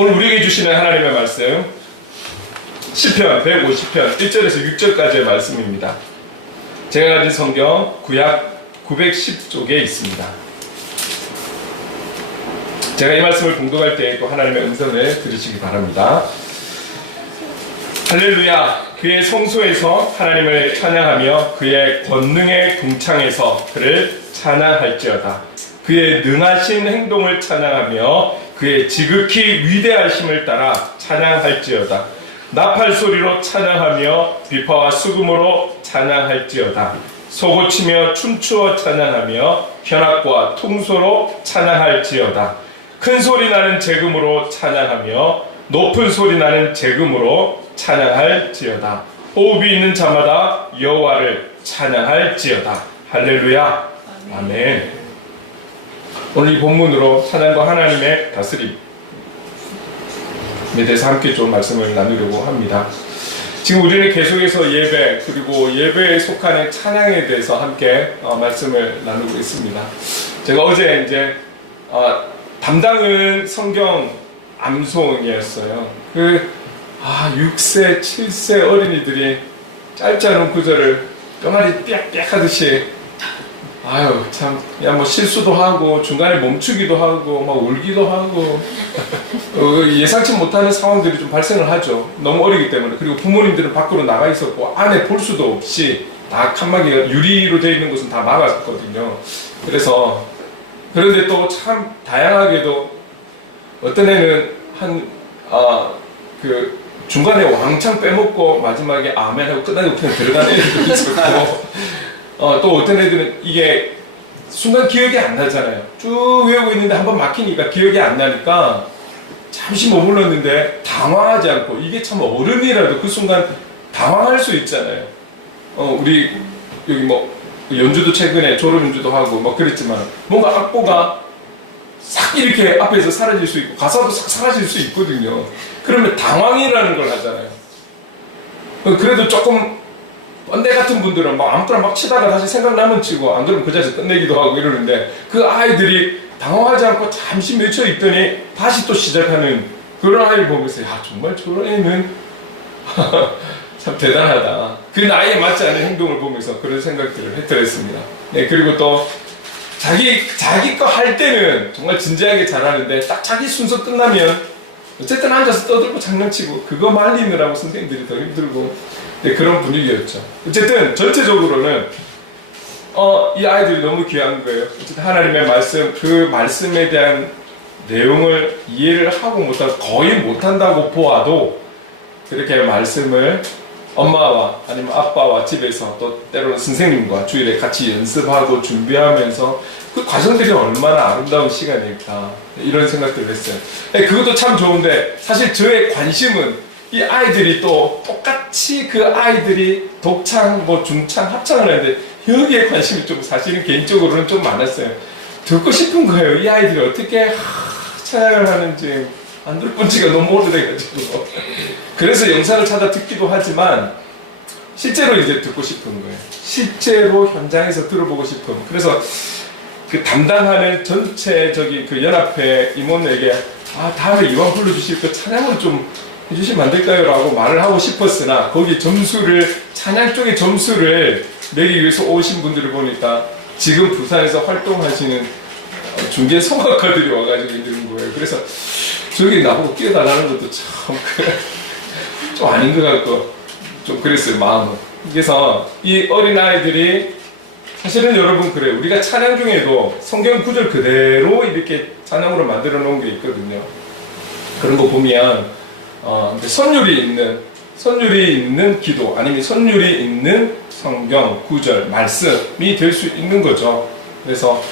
오늘 우리에게 주시는 하나님의 말씀 시편 150편 1절에서 6절까지의 말씀입니다. 제가 가진 성경 구약 910쪽에 있습니다. 제가 이 말씀을 공독할 때 또 하나님의 음성을 들으시기 바랍니다. 할렐루야, 그의 성소에서 하나님을 찬양하며 그의 권능의 궁창에서 그를 찬양할지어다. 그의 능하신 행동을 찬양하며 그의 지극히 위대하심을 따라 찬양할지어다. 나팔 소리로 찬양하며 비파와 수금으로 찬양할지어다. 소고치며 춤추어 찬양하며 현악과 통소로 찬양할지어다. 큰 소리 나는 제금으로 찬양하며 높은 소리 나는 제금으로 찬양할지어다. 호흡이 있는 자마다 여호와를 찬양할지어다. 할렐루야. 아멘. 오늘 이 본문으로 찬양과 하나님의 다스림에 대해서 함께 좀 말씀을 나누려고 합니다. 지금 우리는 계속해서 예배 그리고 예배에 속하는 찬양에 대해서 함께 말씀을 나누고 있습니다. 제가 어제 이제 담당은 성경 암송이었어요. 6세, 7세 어린이들이 짧지 않은 구절을 뼈마리 삐약삐약 하듯이 참, 실수도 하고, 중간에 멈추기도 하고, 울기도 하고, 예상치 못하는 상황들이 좀 발생을 하죠. 너무 어리기 때문에. 그리고 부모님들은 밖으로 나가 있었고, 안에 볼 수도 없이, 다 칸막이가 유리로 되어 있는 곳은 다 막았거든요. 그런데 또 참 다양하게도, 어떤 애는 중간에 왕창 빼먹고, 마지막에 아멘 하고 끝나고 그냥 들어가는 애들도 있었고, 또 어떤 애들은 이게 순간 기억이 안 나잖아요. 쭉 외우고 있는데 한번 막히니까 기억이 안 나니까 잠시 머물렀는데 당황하지 않고, 이게 참 어른이라도 그 순간 당황할 수 있잖아요. 우리 여기 연주도 최근에 졸업 연주도 하고 그랬지만 뭔가 악보가 싹 이렇게 앞에서 사라질 수 있고 가사도 싹 사라질 수 있거든요. 그러면 당황이라는 걸 하잖아요. 그래도 조금 꼰대 같은 분들은 아무거나 치다가 다시 생각나면 치고, 안 그러면 그 자리에서 끝내기도 하고 이러는데, 그 아이들이 당황하지 않고 잠시 맺혀 있더니 다시 또 시작하는 그런 아이를 보면서, 정말 저런 애는 참 대단하다. 그 나이에 맞지 않은 행동을 보면서 그런 생각들을 했더랬습니다. 네, 그리고 또 자기 거 할 때는 정말 진지하게 잘하는데, 딱 자기 순서 끝나면 어쨌든 앉아서 떠들고 장난치고 그거 말리느라고 선생님들이 더 힘들고, 네, 그런 분위기였죠. 어쨌든 전체적으로는 이 아이들이 너무 귀한 거예요. 어쨌든 하나님의 말씀, 그 말씀에 대한 내용을 이해를 하고 못하고 거의 못한다고 보아도 그렇게 말씀을 엄마와 아니면 아빠와 집에서 또 때로는 선생님과 주일에 같이 연습하고 준비하면서 그 과정들이 얼마나 아름다운 시간일까, 이런 생각들을 했어요. 그것도 참 좋은데, 사실 저의 관심은 이 아이들이 또 똑같이 그 아이들이 독창, 중창, 합창을 하는데 여기에 관심이 좀 사실은 개인적으로는 좀 많았어요. 듣고 싶은 거예요. 이 아이들이 어떻게 찬양을 하는지. 안 들을 뻔치가 너무 오래돼가지고. 그래서 영상을 찾아 듣기도 하지만 실제로 이제 듣고 싶은 거예요. 실제로 현장에서 들어보고 싶은. 그래서 그 담당하는 전체적인 그 연합회 임원에게 다음에 이왕 불러주실 거 찬양을 좀 해주시면 안 될까요? 라고 말을 하고 싶었으나, 거기 찬양 쪽에 점수를 내기 위해서 오신 분들을 보니까 지금 부산에서 활동하시는 중개 성악가들이 와가지고 있는 거예요. 그래서 저기 나보고 끼어달라는 것도 참 좀 아닌 것 같고 좀 그랬어요, 마음은. 그래서 이 어린아이들이 사실은 여러분 그래요. 우리가 찬양 중에도 성경 구절 그대로 이렇게 찬양으로 만들어 놓은 게 있거든요. 그런 거 보면 선율이 있는 기도, 아니면 선율이 있는 성경 구절, 말씀이 될 수 있는 거죠. 그래서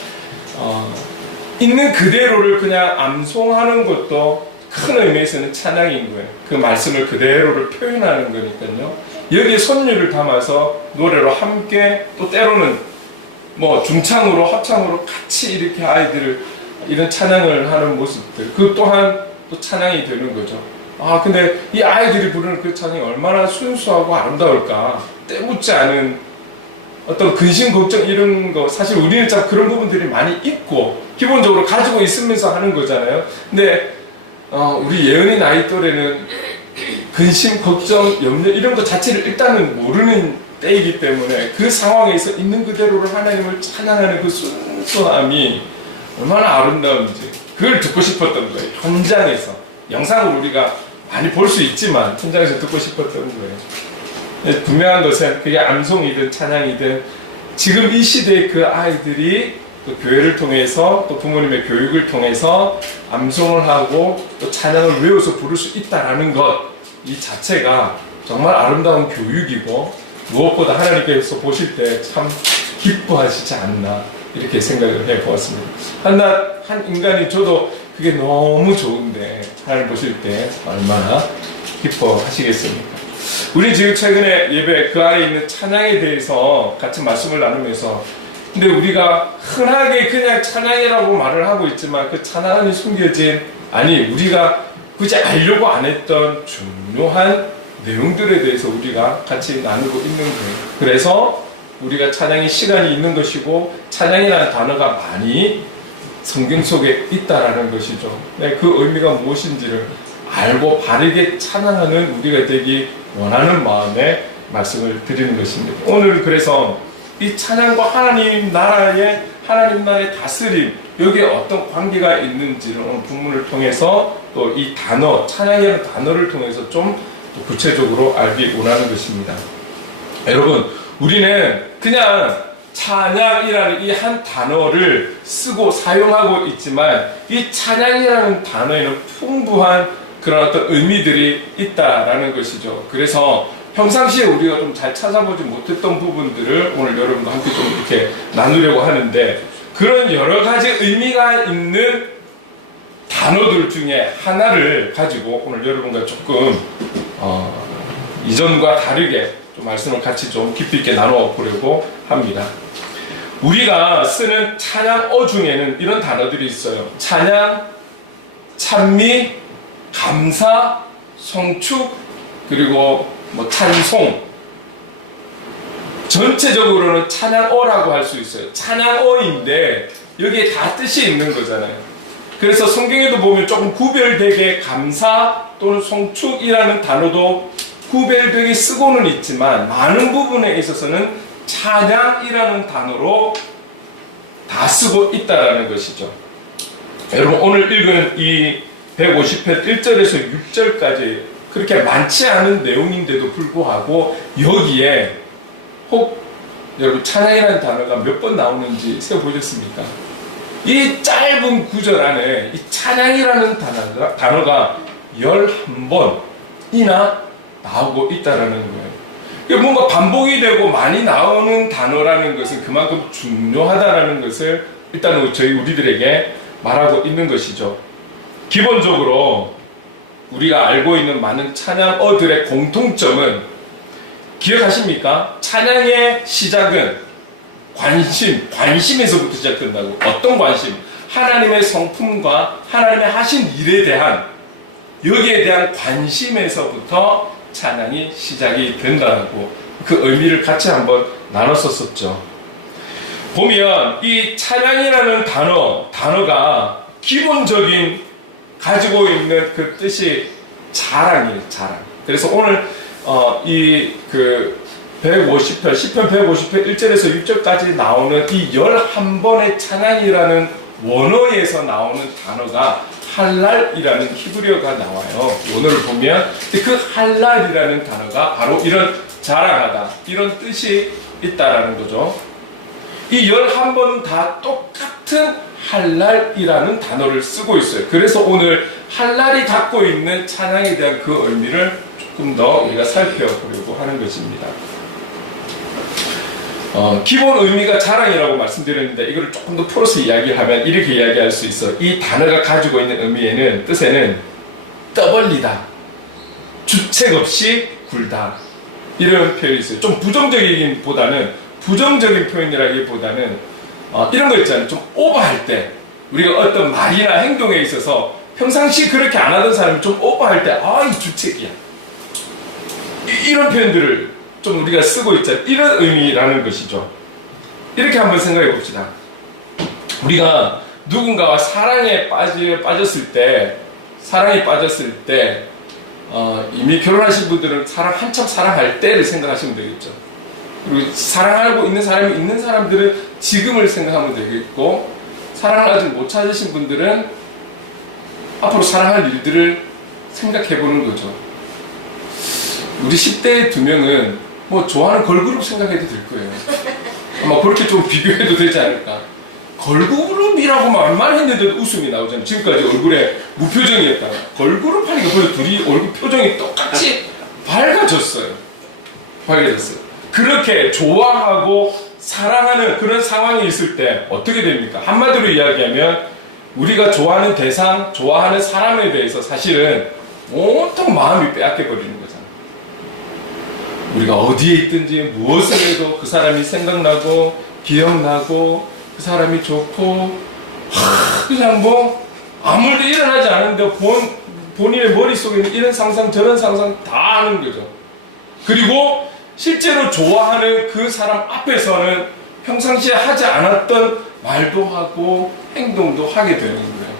있는 그대로를 그냥 암송하는 것도 큰 의미에서는 찬양인 거예요. 그 말씀을 그대로를 표현하는 거니까요. 여기에 선율을 담아서 노래로 함께, 또 때로는 중창으로 합창으로 같이 이렇게 아이들을 이런 찬양을 하는 모습들, 그 또한 또 찬양이 되는 거죠. 근데 이 아이들이 부르는 그 찬양이 얼마나 순수하고 아름다울까. 때묻지 않은 어떤 근심, 걱정 이런 거, 사실 우리는 참 그런 부분들이 많이 있고 기본적으로 가지고 있으면서 하는 거잖아요. 근데 우리 예은이 나이 또래는 근심, 걱정, 염려 이런 것 자체를 일단은 모르는 때이기 때문에 그 상황에서 있는 그대로를 하나님을 찬양하는 그 순수함이 얼마나 아름다운지 그걸 듣고 싶었던 거예요. 현장에서. 영상을 우리가 많이 볼 수 있지만 현장에서 듣고 싶었던 거예요. 분명한 것은 그게 암송이든 찬양이든 지금 이 시대의 그 아이들이 또 교회를 통해서 또 부모님의 교육을 통해서 암송을 하고 또 찬양을 외워서 부를 수 있다라는 것 이 자체가 정말 아름다운 교육이고 무엇보다 하나님께서 보실 때 참 기뻐하시지 않나 이렇게 생각을 해보았습니다. 한 인간이 저도 그게 너무 좋은데 하나님 보실 때 얼마나 기뻐하시겠습니까? 우리 지금 최근에 예배 그 안에 있는 찬양에 대해서 같이 말씀을 나누면서 근데 우리가 흔하게 그냥 찬양이라고 말을 하고 있지만 그 찬양 안에 숨겨진 우리가 굳이 알려고 안 했던 중요한 내용들에 대해서 우리가 같이 나누고 있는 거예요. 그래서 우리가 찬양의 시간이 있는 것이고 찬양이라는 단어가 많이 성경 속에 있다라는 것이죠. 그 의미가 무엇인지를 알고 바르게 찬양하는 우리가 되기 원하는 마음에 말씀을 드리는 것입니다. 오늘 그래서 이 찬양과 하나님 나라의 다스림 여기에 어떤 관계가 있는지를 오늘 본문을 통해서 또 이 단어 찬양이라는 단어를 통해서 좀 구체적으로 알기 원하는 것입니다. 여러분 우리는 그냥 찬양이라는 이 한 단어를 쓰고 사용하고 있지만 이 찬양이라는 단어에는 풍부한 그런 어떤 의미들이 있다라는 것이죠. 그래서 평상시에 우리가 좀 잘 찾아보지 못했던 부분들을 오늘 여러분과 함께 좀 이렇게 나누려고 하는데 그런 여러 가지 의미가 있는 단어들 중에 하나를 가지고 오늘 여러분과 조금 이전과 다르게 좀 말씀을 같이 좀 깊이 있게 나누어 보려고 합니다. 우리가 쓰는 찬양어 중에는 이런 단어들이 있어요. 찬양, 찬미, 감사, 송축, 그리고 찬송. 전체적으로는 찬양어라고 할 수 있어요. 찬양어인데 여기에 다 뜻이 있는 거잖아요. 그래서 성경에도 보면 조금 구별되게 감사 또는 송축이라는 단어도 구별되게 쓰고는 있지만 많은 부분에 있어서는 찬양이라는 단어로 다 쓰고 있다라는 것이죠. 여러분 오늘 읽은 이 150편 1절에서 6절까지 그렇게 많지 않은 내용인데도 불구하고 여기에 혹 여러분 찬양이라는 단어가 몇 번 나오는지 세어보셨습니까? 이 짧은 구절 안에 이 찬양이라는 단어가 11번이나 나오고 있다라는 거예요. 뭔가 반복이 되고 많이 나오는 단어라는 것은 그만큼 중요하다라는 것을 일단 우리들에게 말하고 있는 것이죠. 기본적으로 우리가 알고 있는 많은 찬양어들의 공통점은 기억하십니까? 찬양의 시작은 관심에서부터 시작된다고. 어떤 관심? 하나님의 성품과 하나님의 하신 일에 대한 여기에 대한 관심에서부터 찬양이 시작이 된다고 그 의미를 같이 한번 나눴었죠. 보면 이 찬양이라는 단어가 기본적인 가지고 있는 그 뜻이 자랑이에요. 자랑. 그래서 오늘 시편 150편 1절에서 6절까지 나오는 이 11번의 찬양이라는 원어에서 나오는 단어가 할랄이라는 히브리어가 나와요. 원어를 보면 그 할랄이라는 단어가 바로 이런 자랑하다 이런 뜻이 있다라는 거죠. 이 11번 다 똑같은 할랄이라는 단어를 쓰고 있어요. 그래서 오늘 할랄이 갖고 있는 찬양에 대한 그 의미를 조금 더 우리가 살펴보려고 하는 것입니다. 기본 의미가 자랑이라고 말씀드렸는데 이거를 조금 더 풀어서 이야기하면 이렇게 이야기할 수 있어. 이 단어가 가지고 있는 뜻에는 떠벌리다, 주책 없이 굴다 이런 표현이 있어요. 좀 부정적인 표현이라기보다는 이런 거 있잖아요. 좀 오버할 때 우리가 어떤 말이나 행동에 있어서 평상시 그렇게 안 하던 사람이 좀 오버할 때 이 주책이야 이런 표현들을 좀 우리가 쓰고 있잖아요. 이런 의미라는 것이죠. 이렇게 한번 생각해 봅시다. 우리가 누군가와 사랑에 빠졌을 때 사랑에 빠졌을 때 이미 결혼하신 분들은 한참 사랑할 때를 생각하시면 되겠죠. 그리고 사랑하고 있는 사람이 있는 사람들은 지금을 생각하면 되겠고, 사랑을 아직 못 찾으신 분들은 앞으로 사랑할 일들을 생각해 보는 거죠. 우리 10대의 2명은 뭐 좋아하는 걸그룹 생각해도 될 거예요. 아마 그렇게 좀 비교해도 되지 않을까. 걸그룹이라고 말만 했는데도 웃음이 나오잖아요. 지금까지 얼굴에 무표정이었다가 걸그룹 하니까 벌써 둘이 얼굴 표정이 똑같이 밝아졌어요. 밝아졌어요. 그렇게 좋아하고 사랑하는 그런 상황이 있을 때 어떻게 됩니까? 한마디로 이야기하면 우리가 좋아하는 대상, 좋아하는 사람에 대해서 사실은 온통 마음이 빼앗겨버리는 거잖아요. 우리가 어디에 있든지 무엇을 해도 그 사람이 생각나고 기억나고 그 사람이 좋고 그냥 뭐 아무 일도 일어나지 않은데 본인의 머릿속에 있는 이런 상상 저런 상상 다 하는 거죠. 그리고 실제로 좋아하는 그 사람 앞에서는 평상시에 하지 않았던 말도 하고 행동도 하게 되는 거예요.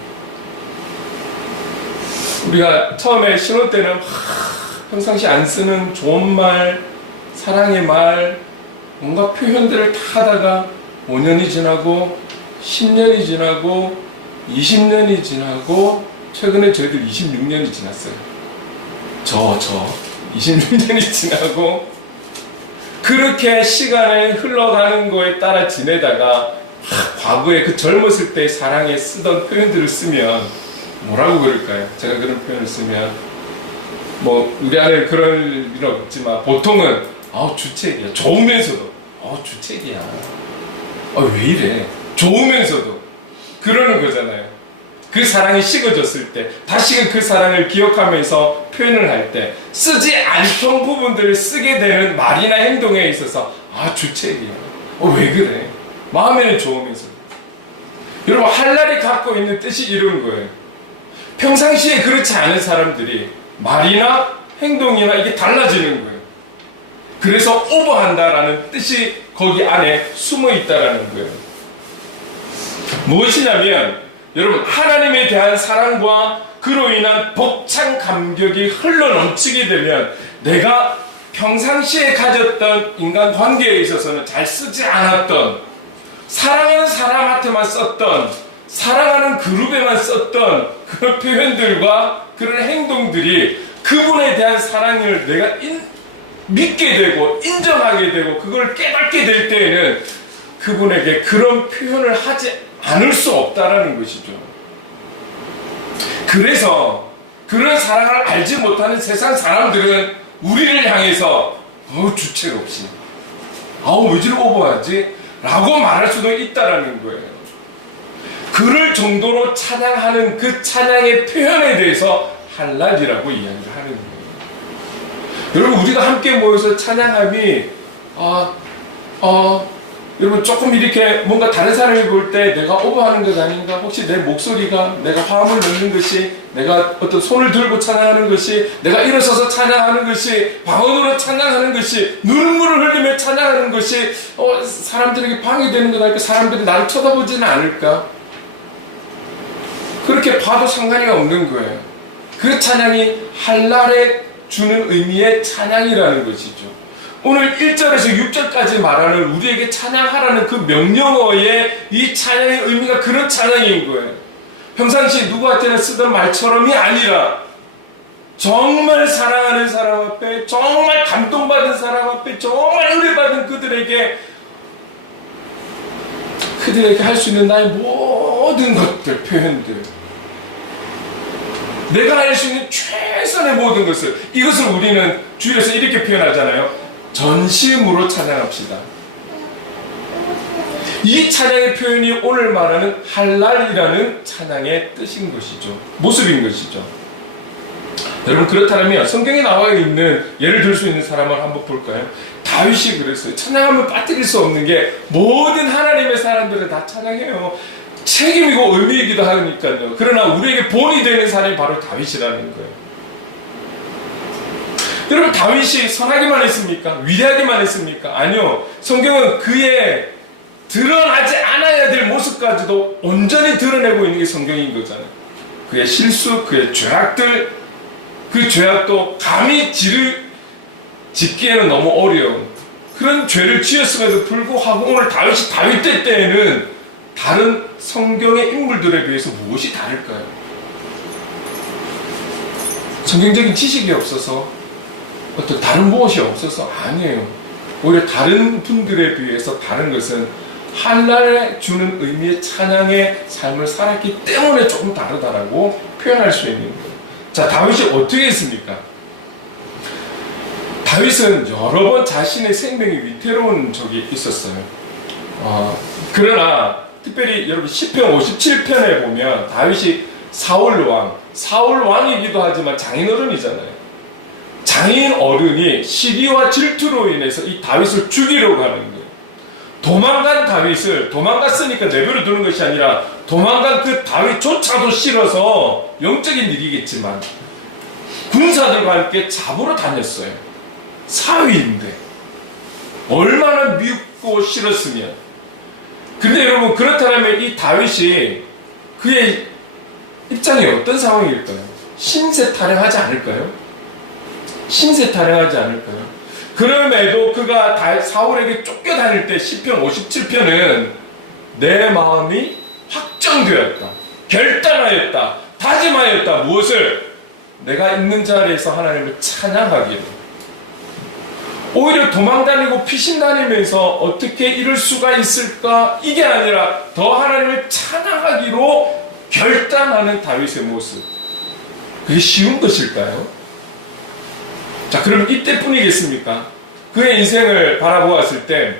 우리가 처음에 신혼 때는 평상시 안 쓰는 좋은 말, 사랑의 말, 뭔가 표현들을 다 하다가 5년이 지나고 10년이 지나고 20년이 지나고 최근에 저희들 26년이 지났어요. 26년이 지나고 그렇게 시간이 흘러가는 거에 따라 지내다가 과거에 그 젊었을 때의 사랑에 쓰던 표현들을 쓰면 뭐라고 그럴까요? 제가 그런 표현을 쓰면 뭐 우리 안에 그럴 일은 없지만 보통은 주책이야. 좋으면서도 주책이야. 왜 이래? 좋으면서도 그러는 거잖아요. 그 사랑이 식어졌을 때 다시금 그 사랑을 기억하면서 표현을 할 때 쓰지 않던 부분들을 쓰게 되는 말이나 행동에 있어서 주책이야. 왜 그래? 마음에는 좋으면서도. 여러분 할랄이 갖고 있는 뜻이 이런 거예요. 평상시에 그렇지 않은 사람들이 말이나 행동이나 이게 달라지는 거예요. 그래서 오버한다라는 뜻이 거기 안에 숨어 있다라는 거예요. 무엇이냐면 여러분 하나님에 대한 사랑과 그로 인한 벅찬 감격이 흘러넘치게 되면 내가 평상시에 가졌던 인간관계에 있어서는 잘 쓰지 않았던 사랑하는 사람한테만 썼던 사랑하는 그룹에만 썼던 그런 표현들과 그런 행동들이 그분에 대한 사랑을 내가 믿게 되고 인정하게 되고 그걸 깨닫게 될 때에는 그분에게 그런 표현을 하지 않을 수 없다라는 것이죠. 그래서 그런 사랑을 알지 못하는 세상 사람들은 우리를 향해서 주책 없이 왜 저렇게 오버하지? 라고 말할 수도 있다라는 거예요. 그럴 정도로 찬양하는 그 찬양의 표현에 대해서 할랄이라고 이야기를 하는 거예요. 여러분 우리가 함께 모여서 찬양함이 여러분 조금 이렇게 뭔가 다른 사람이 볼 때 내가 오버하는 것 아닌가? 혹시 내 목소리가 내가 화음을 넣는 것이 내가 어떤 손을 들고 찬양하는 것이 내가 일어서서 찬양하는 것이 방언으로 찬양하는 것이 눈물을 흘리며 찬양하는 것이 사람들에게 방해되는 것 아닐까? 사람들이 나를 쳐다보지는 않을까? 그렇게 봐도 상관이 없는 거예요. 그 찬양이 할랄에 주는 의미의 찬양이라는 것이죠. 오늘 1절에서 6절까지 말하는 우리에게 찬양하라는 그 명령어의 이 찬양의 의미가 그런 찬양인 거예요. 평상시 누구한테나 쓰던 말처럼이 아니라 정말 사랑하는 사람 앞에 정말 감동받은 사람 앞에 정말 은혜받은 그들에게 할 수 있는 나의 모든 것들, 표현들 내가 할 수 있는 최선의 모든 것을 이것을 우리는 주일에서 이렇게 표현하잖아요. 전심으로 찬양합시다. 이 찬양의 표현이 오늘 말하는 할랄이라는 찬양의 뜻인 것이죠. 모습인 것이죠. 여러분 그렇다면 성경에 나와 있는 예를 들 수 있는 사람을 한번 볼까요? 다윗이 그랬어요. 찬양하면 빠뜨릴 수 없는 게 모든 하나님의 사람들은 다 찬양해요. 책임이고 의미이기도 하니까요. 그러나 우리에게 본이 되는 사람이 바로 다윗이라는 거예요. 여러분 다윗이 선하기만 했습니까? 위대하기만 했습니까? 아니요. 성경은 그의 드러나지 않아야 될 모습까지도 온전히 드러내고 있는 게 성경인 거잖아요. 그의 실수, 그의 죄악들, 그 죄악도 감히 짓기에는 너무 어려운 그런 죄를 지었음에도 불구하고 오늘 다윗이 다윗 때에는 다른 성경의 인물들에 비해서 무엇이 다를까요? 성경적인 지식이 없어서 어떤 다른 무엇이 없어서 아니에요. 오히려 다른 분들에 비해서 다른 것은 하나님의 주는 의미의 찬양의 삶을 살았기 때문에 조금 다르다라고 표현할 수 있는 거예요. 자, 다윗이 어떻게 했습니까? 다윗은 여러 번 자신의 생명이 위태로운 적이 있었어요. 그러나 특별히 여러분 시편 57편에 보면 다윗이 사울 왕이기도 하지만 장인 어른이잖아요. 장인 어른이 시기와 질투로 인해서 이 다윗을 죽이려고 하는 거예요. 도망갔으니까 내버려 두는 것이 아니라 도망간 그 다윗조차도 싫어서 영적인 일이겠지만 군사들과 함께 잡으러 다녔어요. 사위인데 얼마나 밉고 싫었으면. 근데 여러분 그렇다면 이 다윗이 그의 입장이 어떤 상황일까요? 신세타령하지 않을까요? 그럼에도 그가 사울에게 쫓겨다닐 때 시편 57편은 내 마음이 확정되었다, 결단하였다, 다짐하였다. 무엇을? 내가 있는 자리에서 하나님을 찬양하기로. 오히려 도망다니고 피신다니면서 어떻게 이럴 수가 있을까? 이게 아니라 더 하나님을 찬양하기로 결단하는 다윗의 모습. 그게 쉬운 것일까요? 자, 그럼 이때뿐이겠습니까? 그의 인생을 바라보았을 때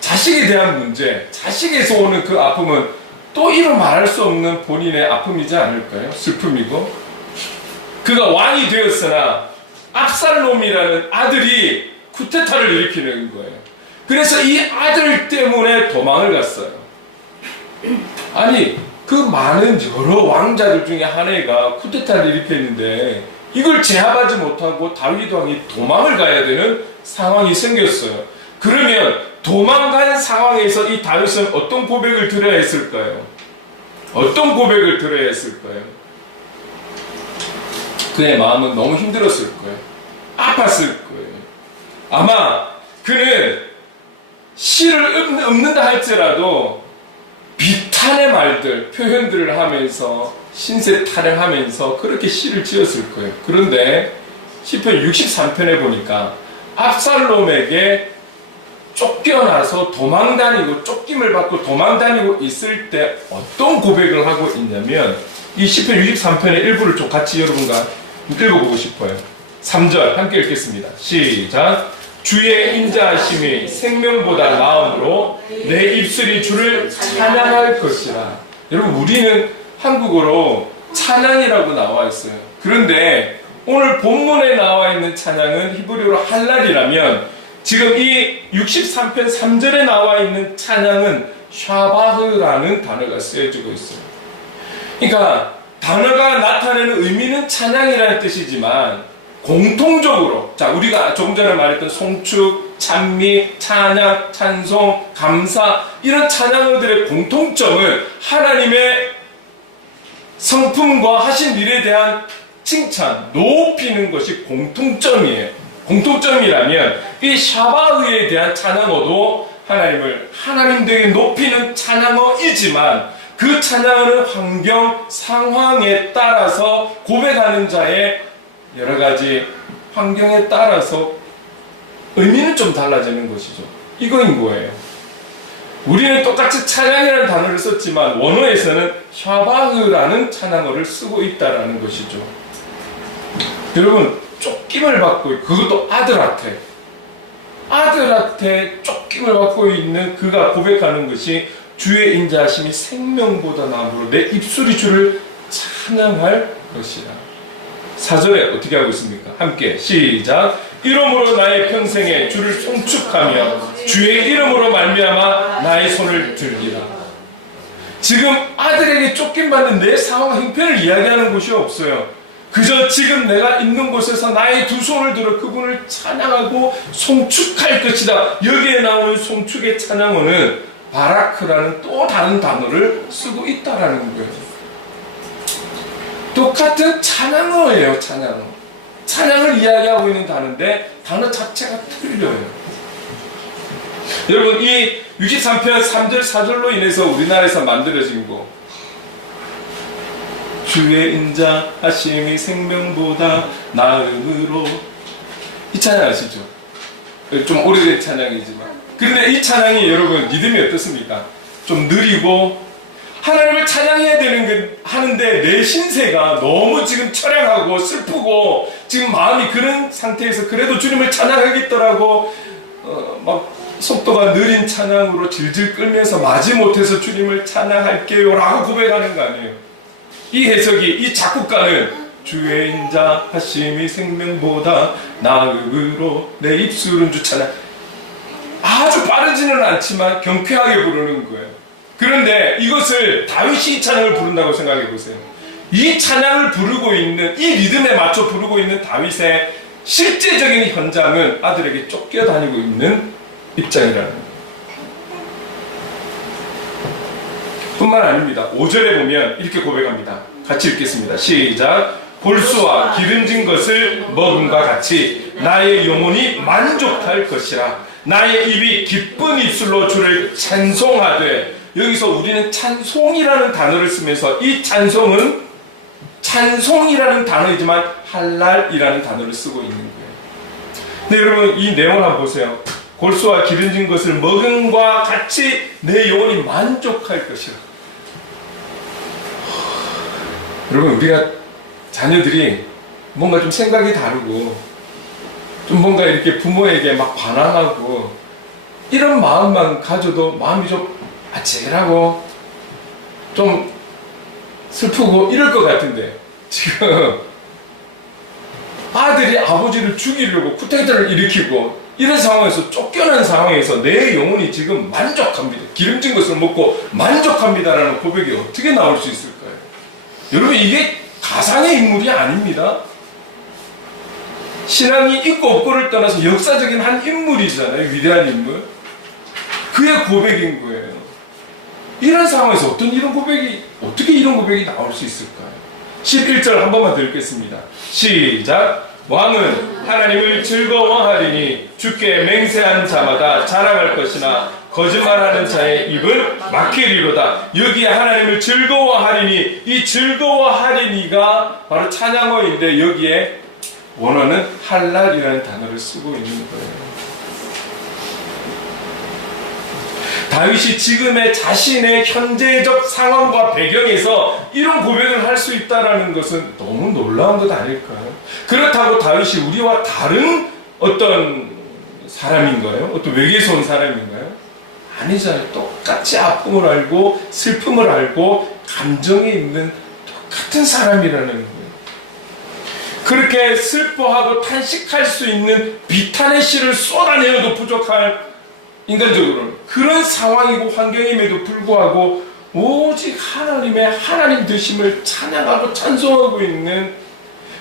자식에 대한 문제, 자식에서 오는 그 아픔은 또 이루 말할 수 없는 본인의 아픔이지 않을까요? 슬픔이고. 그가 왕이 되었으나 압살롬이라는 아들이 쿠데타를 일으키는 거예요. 그래서 이 아들 때문에 도망을 갔어요. 아니, 그 많은 여러 왕자들 중에 한 애가 쿠데타를 일으켰는데 이걸 제압하지 못하고 다윗 왕이 도망을 가야 되는 상황이 생겼어요. 그러면 도망간 상황에서 이 다윗은 어떤 고백을 드려야 했을까요? 그의 마음은 너무 힘들었을 거예요. 아팠을 거예요. 아마 그는 시를 읊는다 할지라도 비탄의 말들, 표현들을 하면서 신세 타령하면서 그렇게 시를 지었을 거예요. 그런데 시편 63편에 보니까 압살롬에게 쫓겨나서 도망다니고 쫓김을 받고 도망다니고 있을 때 어떤 고백을 하고 있냐면 이 시편 63편의 일부를 좀 같이 여러분과 읽어보고 싶어요. 3절 함께 읽겠습니다. 시작. 주의 인자하심이 생명보다 나음으로 내 입술이 주를 찬양할 것이라. 여러분 우리는 한국어로 찬양이라고 나와 있어요. 그런데 오늘 본문에 나와 있는 찬양은 히브리어로 할랄이라면 지금 이 63편 3절에 나와 있는 찬양은 샤바흐라는 단어가 쓰여지고 있어요. 그러니까 단어가 나타내는 의미는 찬양이라는 뜻이지만 공통적으로, 자, 우리가 조금 전에 말했던 송축, 찬미, 찬양, 찬송, 감사, 이런 찬양어들의 공통점은 하나님의 성품과 하신 일에 대한 칭찬, 높이는 것이 공통점이에요. 공통점이라면 이 샤바흐에 대한 찬양어도 하나님을 하나님 되게 높이는 찬양어이지만 그 찬양어는 환경, 상황에 따라서 고백하는 자의 여러 가지 환경에 따라서 의미는 좀 달라지는 것이죠. 이거인 거예요. 우리는 똑같이 찬양이라는 단어를 썼지만 원어에서는 샤바흐라는 찬양어를 쓰고 있다는 것이죠. 여러분 쫓김을 받고 그것도 아들한테 쫓김을 받고 있는 그가 고백하는 것이 주의 인자하심이 생명보다 나음으로 내 입술이 주를 찬양할 것이라. 4절에 어떻게 하고 있습니까? 함께 시작. 이름으로 나의 평생에 주를 송축하며 주의 이름으로 말미암아 나의 손을 들리라. 지금 아들에게 쫓김받는 내 상황 형편을 이야기하는 것이 없어요. 그저 지금 내가 있는 곳에서 나의 두 손을 들어 그분을 찬양하고 송축할 것이다. 여기에 나오는 송축의 찬양어는 바라크라는 또 다른 단어를 쓰고 있다라는 거예요. 똑같은 찬양어예요. 찬양어. 찬양을 이야기하고 있는 단어인데 단어 자체가 틀려요. 여러분, 이 63편 3절 4절로 인해서 우리나라에서 만들어진 거, 주의 인자 하심이 생명보다 나음으로, 이 찬양 아시죠? 좀 오래된 찬양이지만, 그런데 이 찬양이 여러분 리듬이 어떻습니까? 좀 느리고 하나님을 찬양해야 되는 하는데 내 신세가 너무 지금 처량하고 슬프고 지금 마음이 그런 상태에서 그래도 주님을 찬양하겠더라고 막 속도가 느린 찬양으로 질질 끌면서 마지못해서 주님을 찬양할게요 라고 고백하는 거 아니에요. 이 해석이, 이 작곡가는 주의 인자 하심이 생명보다 나음으로 내 입술은 주 찬양, 아주 빠르지는 않지만 경쾌하게 부르는 거예요. 그런데 이것을 다윗이 이 찬양을 부른다고 생각해 보세요. 이 찬양을 부르고 있는, 이 리듬에 맞춰 부르고 있는 다윗의 실제적인 현장은 아들에게 쫓겨다니고 있는 입장이라는 거예요. 뿐만 아닙니다. 5절에 보면 이렇게 고백합니다. 같이 읽겠습니다. 시작. 골수와 기름진 것을 먹음과 같이 나의 영혼이 만족할 것이라. 나의 입이 기쁜 입술로 주를 찬송하되, 여기서 우리는 찬송이라는 단어를 쓰면서 이 찬송은 찬송이라는 단어이지만 할랄이라는 단어를 쓰고 있는 거예요. 근데 여러분, 이 내용을 한번 보세요. 골수와 기름진 것을 먹음과 같이 내 영혼이 만족할 것이라. 여러분, 우리가 자녀들이 뭔가 좀 생각이 다르고 좀 뭔가 이렇게 부모에게 막 반항하고 이런 마음만 가져도 마음이 좀 아찔하고 좀 슬프고 이럴 것 같은데, 지금 아들이 아버지를 죽이려고 쿠데타를 일으키고 이런 상황에서, 쫓겨난 상황에서 내 영혼이 지금 만족합니다, 기름진 것을 먹고 만족합니다라는 고백이 어떻게 나올 수 있을까요? 여러분, 이게 가상의 인물이 아닙니다. 신앙이 있고 없고를 떠나서 역사적인 한 인물이잖아요. 위대한 인물. 그의 고백인 거예요. 이런 상황에서 어떻게 이런 고백이 나올 수 있을까요? 11절 한 번만 더 읽겠습니다. 시작. 왕은 하나님을 즐거워하리니 주께 맹세한 자마다 자랑할 것이나 거짓말하는 자의 입은 막히리로다. 여기에 하나님을 즐거워하리니, 이 즐거워하리니가 바로 찬양어인데 여기에 원어는 할랄이라는 단어를 쓰고 있는 거예요. 다윗이 지금의 자신의 현재적 상황과 배경에서 이런 고백을 할 수 있다는 것은 너무 놀라운 것 아닐까요? 그렇다고 다윗이 우리와 다른 어떤 사람인가요? 어떤 외계에서 온 사람인가요? 아니잖아요. 똑같이 아픔을 알고 슬픔을 알고 감정이 있는 똑같은 사람이라는 거예요. 그렇게 슬퍼하고 탄식할 수 있는 비탄의 시를 쏟아내어도 부족할, 인간적으로는 그런 상황이고 환경임에도 불구하고 오직 하나님 되심을 찬양하고 찬송하고 있는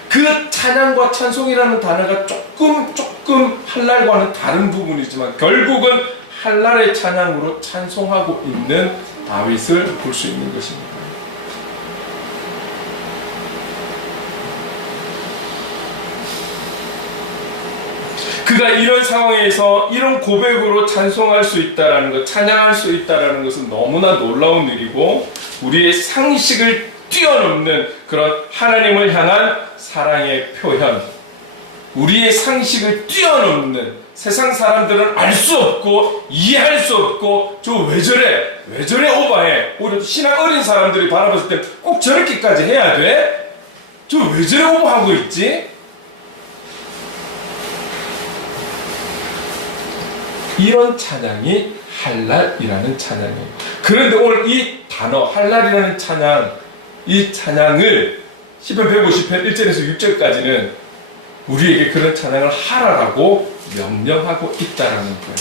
그 찬양과 찬송이라는 단어가 조금 할랄과는 다른 부분이지만 결국은 할랄의 찬양으로 찬송하고 있는 다윗을 볼 수 있는 것입니다. 그가 이런 상황에서 이런 고백으로 찬송할 수 있다는 것, 찬양할 수 있다는 것은 너무나 놀라운 일이고 우리의 상식을 뛰어넘는 그런 하나님을 향한 사랑의 표현, 우리의 상식을 뛰어넘는, 세상 사람들은 알 수 없고 이해할 수 없고 저 왜 저래 오바해, 오히려 신앙 어린 사람들이 바라봤을 때 꼭 저렇게까지 해야 돼? 저 왜 저래 오버하고 있지? 이런 찬양이 할랄이라는 찬양이에요. 그런데 오늘 이 단어 할랄이라는 찬양, 이 찬양을 시편 150편 1절에서 6절까지는 우리에게 그런 찬양을 하라라고 명령하고 있다라는 거예요.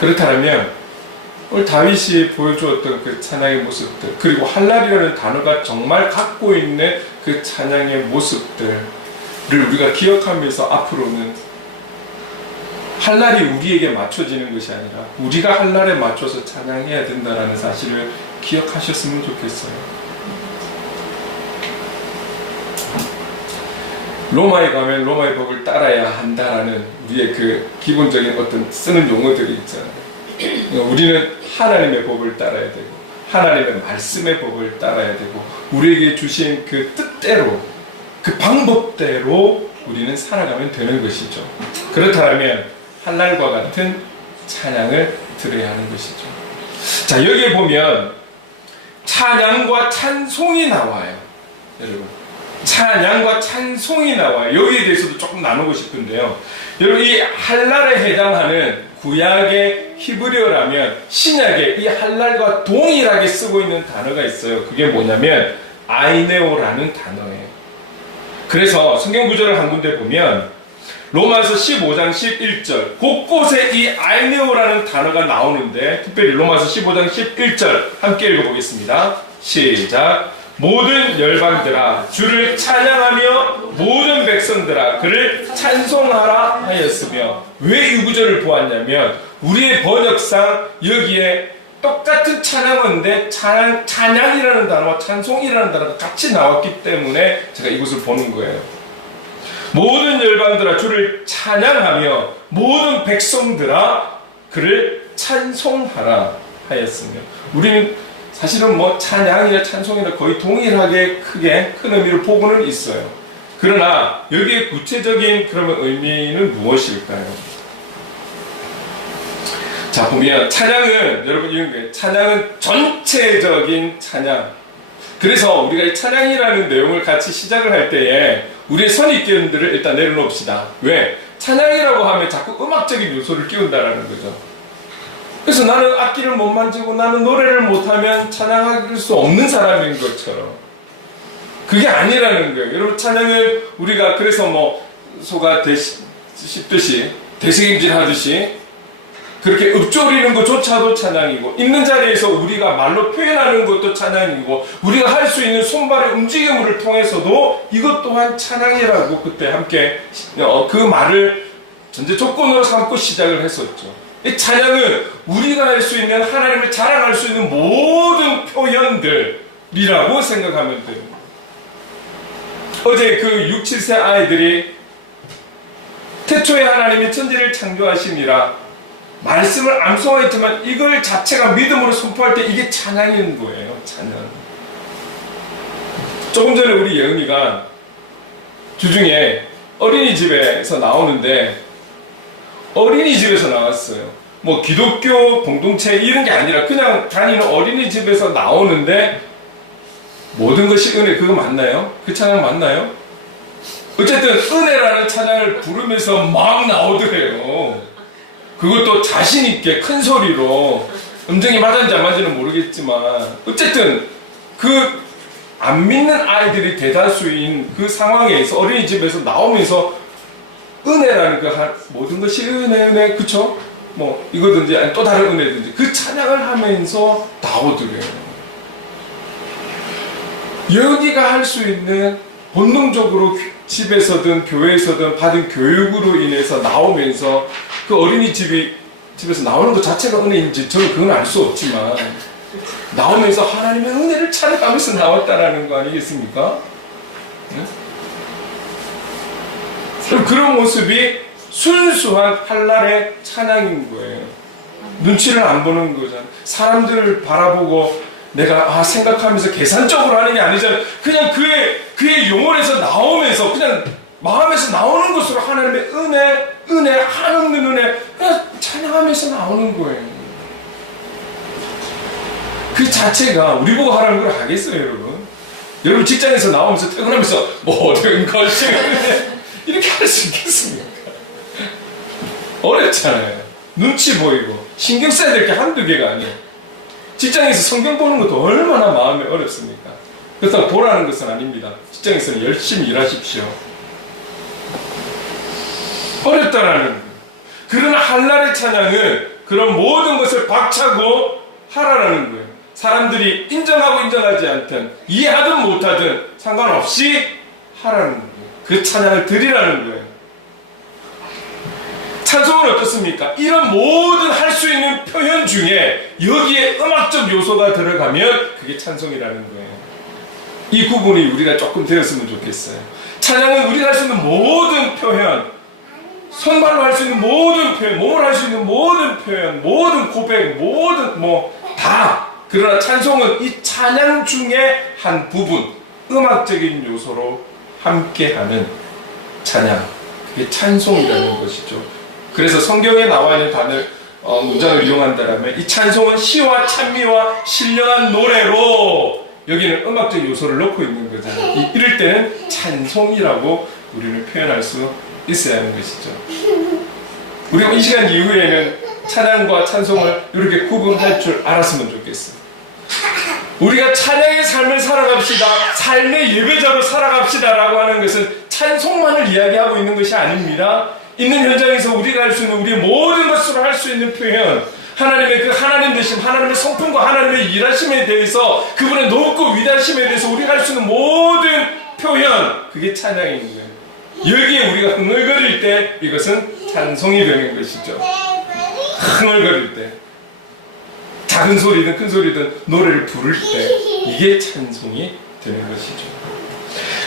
그렇다면 오늘 다윗이 보여주었던 그 찬양의 모습들, 그리고 할랄이라는 단어가 정말 갖고 있는 그 찬양의 모습들을 우리가 기억하면서 앞으로는 할랄이 우리에게 맞춰지는 것이 아니라 우리가 할랄에 맞춰서 찬양해야 된다는 사실을 기억하셨으면 좋겠어요. 로마에 가면 로마의 법을 따라야 한다라는 우리의 그 기본적인 어떤 쓰는 용어들이 있잖아요. 우리는 하나님의 법을 따라야 되고 하나님의 말씀의 법을 따라야 되고 우리에게 주신 그 뜻대로 그 방법대로 우리는 살아가면 되는 것이죠. 그렇다면 한날과 같은 찬양을 들어야 하는 것이죠. 자, 여기에 보면 찬양과 찬송이 나와요. 여러분, 찬양과 찬송이 나와요. 여기에 대해서도 조금 나누고 싶은데요. 여러분, 이 할랄에 해당하는 구약의 히브리어라면 신약에 이 할랄과 동일하게 쓰고 있는 단어가 있어요. 그게 뭐냐면 아이네오라는 단어예요. 그래서 성경 구절을 한 군데 보면 로마서 15장 11절 곳곳에 이 아이네오라는 단어가 나오는데 특별히 로마서 15장 11절 함께 읽어보겠습니다. 시작. 모든 열방들아 주를 찬양하며 모든 백성들아 그를 찬송하라 하였으며 왜 이 구절을 보았냐면 우리의 번역상 여기에 똑같은 찬양어인데 찬양이라는 단어와 찬송이라는 단어가 같이 나왔기 때문에 제가 이것을 보는 거예요. 모든 열방들아 주를 찬양하며 모든 백성들아 그를 찬송하라 하였으며 우리는 사실은 뭐 찬양이나 찬송이나 거의 동일하게 크게 큰 의미를 보고는 있어요. 그러나 여기에 구체적인 그러면 의미는 무엇일까요? 자, 보면 찬양은 여러분 이런 거예요. 찬양은 전체적인 찬양. 그래서 우리가 이 찬양이라는 내용을 같이 시작을 할 때에 우리의 선입견들을 일단 내려놓읍시다. 왜? 찬양이라고 하면 자꾸 음악적인 요소를 끼운다라는 거죠. 그래서 나는 악기를 못 만지고 나는 노래를 못하면 찬양할 수 없는 사람인 것처럼 그게 아니라는 거예요. 여러분 찬양은 우리가 그래서 뭐 소가 씹듯이 대책임질 하듯이 그렇게 읊조리는 것조차도 찬양이고 있는 자리에서 우리가 말로 표현하는 것도 찬양이고 우리가 할 수 있는 손발의 움직임을 통해서도 이것 또한 찬양이라고 그때 함께 그 말을 전제 조건으로 삼고 시작을 했었죠. 이 찬양은 우리가 할 수 있는 하나님을 자랑할 수 있는 모든 표현들이라고 생각하면 돼요. 어제 그 6, 7세 아이들이 태초에 하나님이 천지를 창조하시니라 말씀을 암송하였지만 이걸 자체가 믿음으로 선포할 때 이게 찬양인 거예요. 찬양. 조금 전에 우리 예은이가 주중에 어린이집에서 나오는데 어린이집에서 나왔어요. 뭐 기독교 공동체 이런 게 아니라 그냥 다니는 어린이집에서 나오는데 모든 것이 은혜 그거 맞나요? 그 찬양 맞나요? 어쨌든 은혜라는 찬양을 부르면서 막 나오더래요. 그것도 자신있게 큰 소리로 음정이 맞았는지 안 맞은지는 모르겠지만 어쨌든 그 안 믿는 아이들이 대다수인 그 상황에서 어린이집에서 나오면서 은혜라는 그 모든 것이 은혜 그쵸? 뭐 이거든지 아니 또 다른 은혜든지 그 찬양을 하면서 나오더래요. 여기가 할 수 있는 본능적으로 집에서든 교회에서든 받은 교육으로 인해서 나오면서 그 어린이집에서 나오는 것 자체가 은혜인지 저는 그건 알 수 없지만 나오면서 하나님의 은혜를 찬양하면서 나왔다라는 거 아니겠습니까? 네? 그런 모습이 순수한 할랄의 찬양인 거예요. 눈치를 안 보는 거잖아요. 사람들을 바라보고 내가 생각하면서 계산적으로 하는 게 아니잖아요. 그냥 그의 영혼에서 나오면서 그냥 마음에서 나오는 것으로 하나님의 은혜, 한없는 은혜 그냥 찬양하면서 나오는 거예요. 그 자체가 우리 보고 하라는 걸 하겠어요, 여러분? 여러분 직장에서 나오면서 퇴근하면서 모든 것이 이렇게 할 수 있겠습니까? 어렵잖아요. 눈치 보이고 신경 써야 될 게 한두 개가 아니에요. 직장에서 성경 보는 것도 얼마나 마음이 어렵습니까? 그렇다고 보라는 것은 아닙니다. 직장에서는 열심히 일하십시오. 어렵다라는 거예요. 그러나 할랄의 찬양은 그런 모든 것을 박차고 하라라는 거예요. 사람들이 인정하고 인정하지 않든 이해하든 못하든 상관없이 하라는 거예요. 그 찬양을 드리라는 거예요. 찬송은 어떻습니까? 이런 모든 할 수 있는 표현 중에 여기에 음악적 요소가 들어가면 그게 찬송이라는 거예요. 이 구분이 우리가 조금 되었으면 좋겠어요. 찬양은 우리가 할 수 있는 모든 표현, 손발로 할 수 있는 모든 표현, 몸으로 할 수 있는 모든 표현, 모든 고백, 모든 다. 그러나 찬송은 이 찬양 중에 한 부분, 음악적인 요소로 함께하는 찬양, 그게 찬송이라는 것이죠. 그래서 성경에 나와 있는 문장을 이용한다면 이 찬송은 시와 찬미와 신령한 노래로 여기는 음악적 요소를 넣고 있는 거잖아요. 이럴 때는 찬송이라고 우리는 표현할 수 있어야 하는 것이죠. 우리가 이 시간 이후에는 찬양과 찬송을 이렇게 구분할 줄 알았으면 좋겠어요. 우리가 찬양의 삶을 살아갑시다, 삶의 예배자로 살아갑시다 라고 하는 것은 찬송만을 이야기하고 있는 것이 아닙니다. 있는 현장에서 우리가 할 수 있는 우리의 모든 것으로 할 수 있는 표현, 하나님의 그 하나님 되심, 하나님의 성품과 하나님의 일하심에 대해서, 그분의 높고 위대하심에 대해서 우리가 할 수 있는 모든 표현, 그게 찬양인 거예요. 여기에 우리가 흥얼거릴 때 이것은 찬송이 되는 것이죠. 흥얼거릴 때, 작은 소리든 큰 소리든 노래를 부를 때 이게 찬송이 되는 것이죠.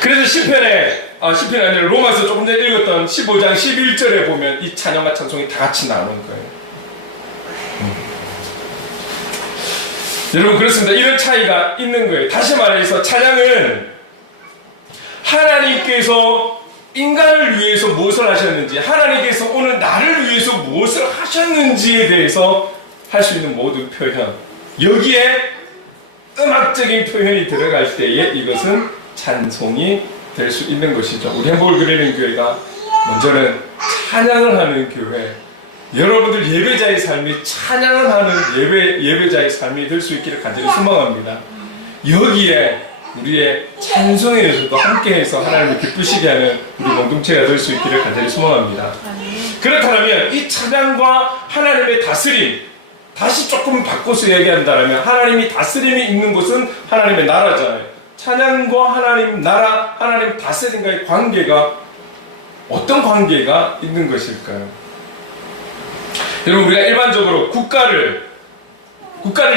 그래서 시편이 아니라 로마서 조금 전에 읽었던 15장 11절에 보면 이 찬양과 찬송이 다 같이 나오는 거예요. 여러분, 그렇습니다. 이런 차이가 있는 거예요. 다시 말해서 찬양은 하나님께서 인간을 위해서 무엇을 하셨는지, 하나님께서 오늘 나를 위해서 무엇을 하셨는지에 대해서 할 수 있는 모든 표현, 여기에 음악적인 표현이 들어갈 때에 이것은 찬송이 될 수 있는 것이죠. 우리 행복을 그리는 교회가 먼저는 찬양을 하는 교회, 여러분들 예배자의 삶이 찬양을 하는 예배자의 삶이 될 수 있기를 간절히 소망합니다. 여기에 우리의 찬송에서도 함께해서 하나님을 기쁘시게 하는 우리 공동체가 될 수 있기를 간절히 소망합니다. 그렇다면 이 찬양과 하나님의 다스림, 다시 조금 바꿔서 얘기한다면 하나님이 다스림이 있는 곳은 하나님의 나라잖아요. 찬양과 하나님 나라, 하나님 다스림과의 관계가 어떤 관계가 있는 것일까요? 여러분, 우리가 일반적으로 국가를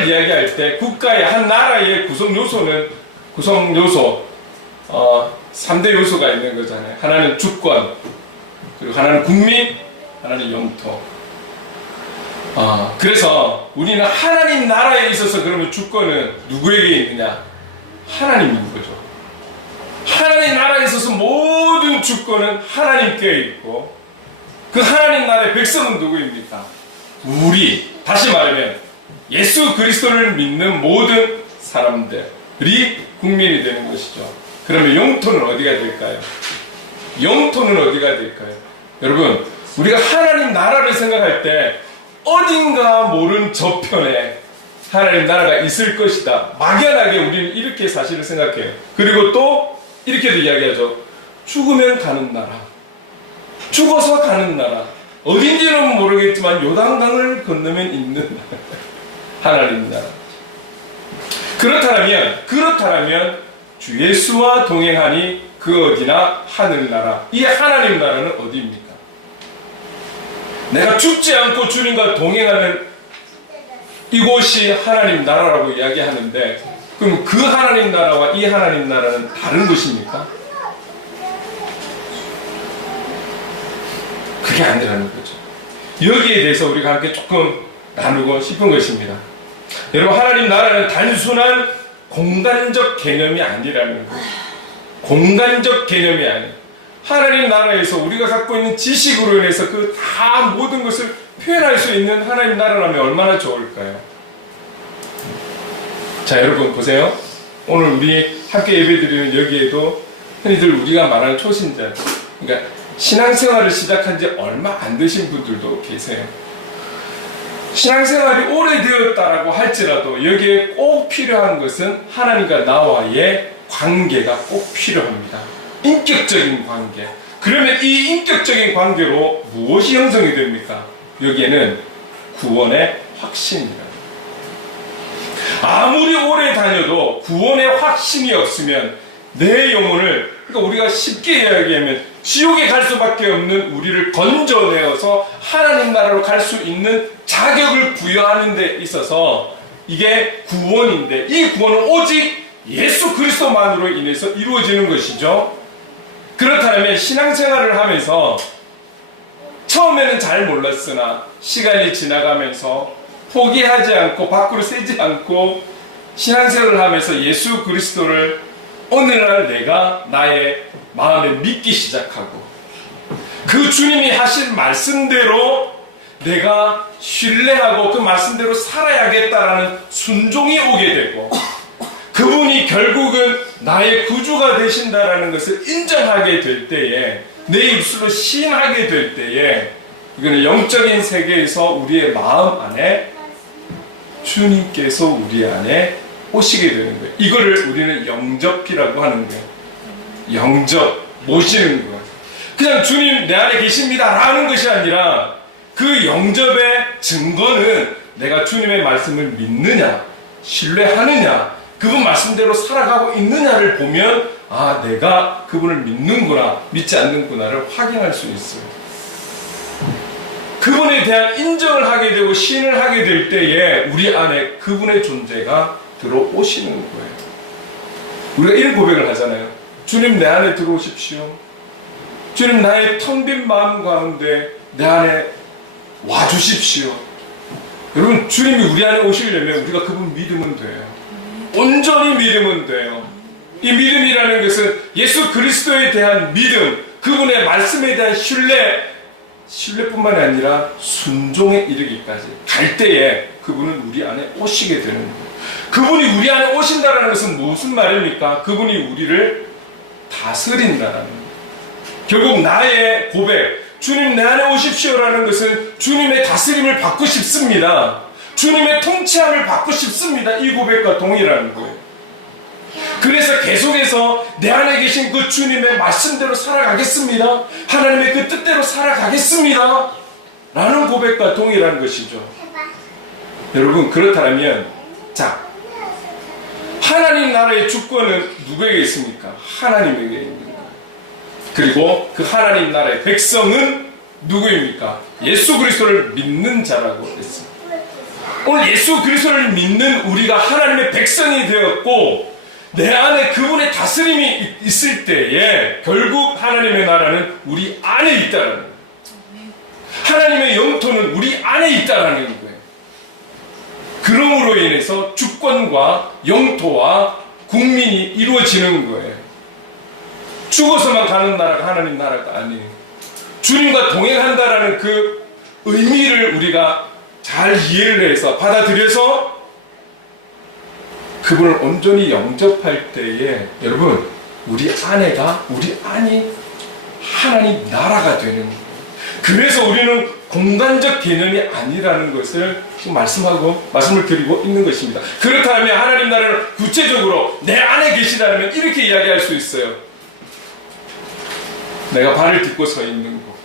이야기할 때 국가의 한 나라의 구성 요소 3대 요소가 있는 거잖아요. 하나는 주권, 그리고 하나는 국민, 하나는 영토. 그래서 우리는 하나님 나라에 있어서 그러면 주권은 누구에게 있느냐? 하나님인 거죠. 하나님 나라에 있어서 모든 주권은 하나님께 있고, 그 하나님 나라의 백성은 누구입니까? 다시 말하면 예수 그리스도를 믿는 모든 사람들이 국민이 되는 것이죠. 그러면 영토는 어디가 될까요? 여러분, 우리가 하나님 나라를 생각할 때 어딘가 모른 저편에 하나님 나라가 있을 것이다. 막연하게 우리는 이렇게 사실을 생각해요. 그리고 또 이렇게도 이야기하죠. 죽으면 가는 나라, 죽어서 가는 나라, 어딘지는 모르겠지만 요단강을 건너면 있는 하나님 나라. 그렇다면 주 예수와 동행하니 그 어디나 하늘나라. 이 하나님 나라는 어디입니까? 내가 죽지 않고 주님과 동행하는 이곳이 하나님 나라라고 이야기하는데, 그럼 그 하나님 나라와 이 하나님 나라는 다른 것입니까? 그게 아니라는 거죠. 여기에 대해서 우리가 함께 조금 나누고 싶은 것입니다. 여러분, 하나님 나라는 단순한 공간적 개념이 아니라는 거예요. 공간적 개념이 아니에요. 하나님 나라에서 우리가 갖고 있는 지식으로 인해서 그 다 모든 것을 표현할 수 있는 하나님 나라라면 얼마나 좋을까요? 자, 여러분 보세요. 오늘 우리 함께 예배드리는 여기에도 흔히들 우리가 말하는 초신자, 그러니까 신앙생활을 시작한 지 얼마 안 되신 분들도 계세요. 신앙생활이 오래되었다라고 할지라도 여기에 꼭 필요한 것은 하나님과 나와의 관계가 꼭 필요합니다. 인격적인 관계. 그러면 이 인격적인 관계로 무엇이 형성이 됩니까? 여기에는 구원의 확신이다. 아무리 오래 다녀도 구원의 확신이 없으면 내 영혼을, 그러니까 우리가 쉽게 이야기하면 지옥에 갈 수밖에 없는 우리를 건져내어서 하나님 나라로 갈 수 있는 자격을 부여하는 데 있어서 이게 구원인데, 이 구원은 오직 예수 그리스도만으로 인해서 이루어지는 것이죠. 그렇다면 신앙생활을 하면서 처음에는 잘 몰랐으나 시간이 지나가면서 포기하지 않고 밖으로 새지 않고 신앙생활을 하면서 예수 그리스도를 어느 날 내가 나의 마음에 믿기 시작하고 그 주님이 하신 말씀대로 내가 신뢰하고 그 말씀대로 살아야겠다라는 순종이 오게 되고 그분이 결국은 나의 구주가 되신다라는 것을 인정하게 될 때에 내 입술로 시인하게 될 때에 이거는 영적인 세계에서 우리의 마음 안에 주님께서 우리 안에 오시게 되는 거예요. 이거를 우리는 영접이라고 하는 거예요. 영접, 모시는 거예요. 그냥 주님 내 안에 계십니다 라는 것이 아니라 그 영접의 증거는 내가 주님의 말씀을 믿느냐, 신뢰하느냐, 그분 말씀대로 살아가고 있느냐를 보면 아, 내가 그분을 믿는구나, 믿지 않는구나를 확인할 수 있어요. 그분에 대한 인정을 하게 되고 신을 하게 될 때에 우리 안에 그분의 존재가 들어오시는 거예요. 우리가 이런 고백을 하잖아요. 주님 내 안에 들어오십시오. 주님 나의 텅 빈 마음 가운데 내 안에 와주십시오. 여러분 주님이 우리 안에 오시려면 우리가 그분 믿으면 돼요. 온전히 믿으면 돼요. 이 믿음이라는 것은 예수 그리스도에 대한 믿음, 그분의 말씀에 대한 신뢰뿐만 아니라 순종에 이르기까지 갈 때에 그분은 우리 안에 오시게 되는 거예요. 그분이 우리 안에 오신다는 것은 무슨 말입니까? 그분이 우리를 다스린다는 거예요. 결국 나의 고백, 주님 내 안에 오십시오라는 것은 주님의 다스림을 받고 싶습니다. 주님의 통치함을 받고 싶습니다. 이 고백과 동일한 거예요. 그래서 계속해서 내 안에 계신 그 주님의 말씀대로 살아가겠습니다. 하나님의 그 뜻대로 살아가겠습니다. 라는 고백과 동일한 것이죠. 여러분 그렇다면 자, 하나님 나라의 주권은 누구에게 있습니까? 하나님에게 있는 거예요. 그리고 그 하나님 나라의 백성은 누구입니까? 예수 그리스도를 믿는 자라고 했습니다. 오늘 예수 그리스도를 믿는 우리가 하나님의 백성이 되었고 내 안에 그분의 다스림이 있을 때에 결국 하나님의 나라는 우리 안에 있다라는 거예요. 하나님의 영토는 우리 안에 있다라는 거예요. 그러므로 인해서 주권과 영토와 국민이 이루어지는 거예요. 죽어서만 가는 나라가 하나님 나라가 아니에요. 주님과 동행한다라는 그 의미를 우리가 잘 이해를 해서 받아들여서 그분을 온전히 영접할 때에 여러분 우리 안이 하나님 나라가 되는 거예요. 그래서 우리는 공간적 개념이 아니라는 것을 지금 말씀을 드리고 있는 것입니다. 그렇다면 하나님 나라를 구체적으로 내 안에 계시다면 이렇게 이야기할 수 있어요. 내가 발을 딛고 서 있는 곳,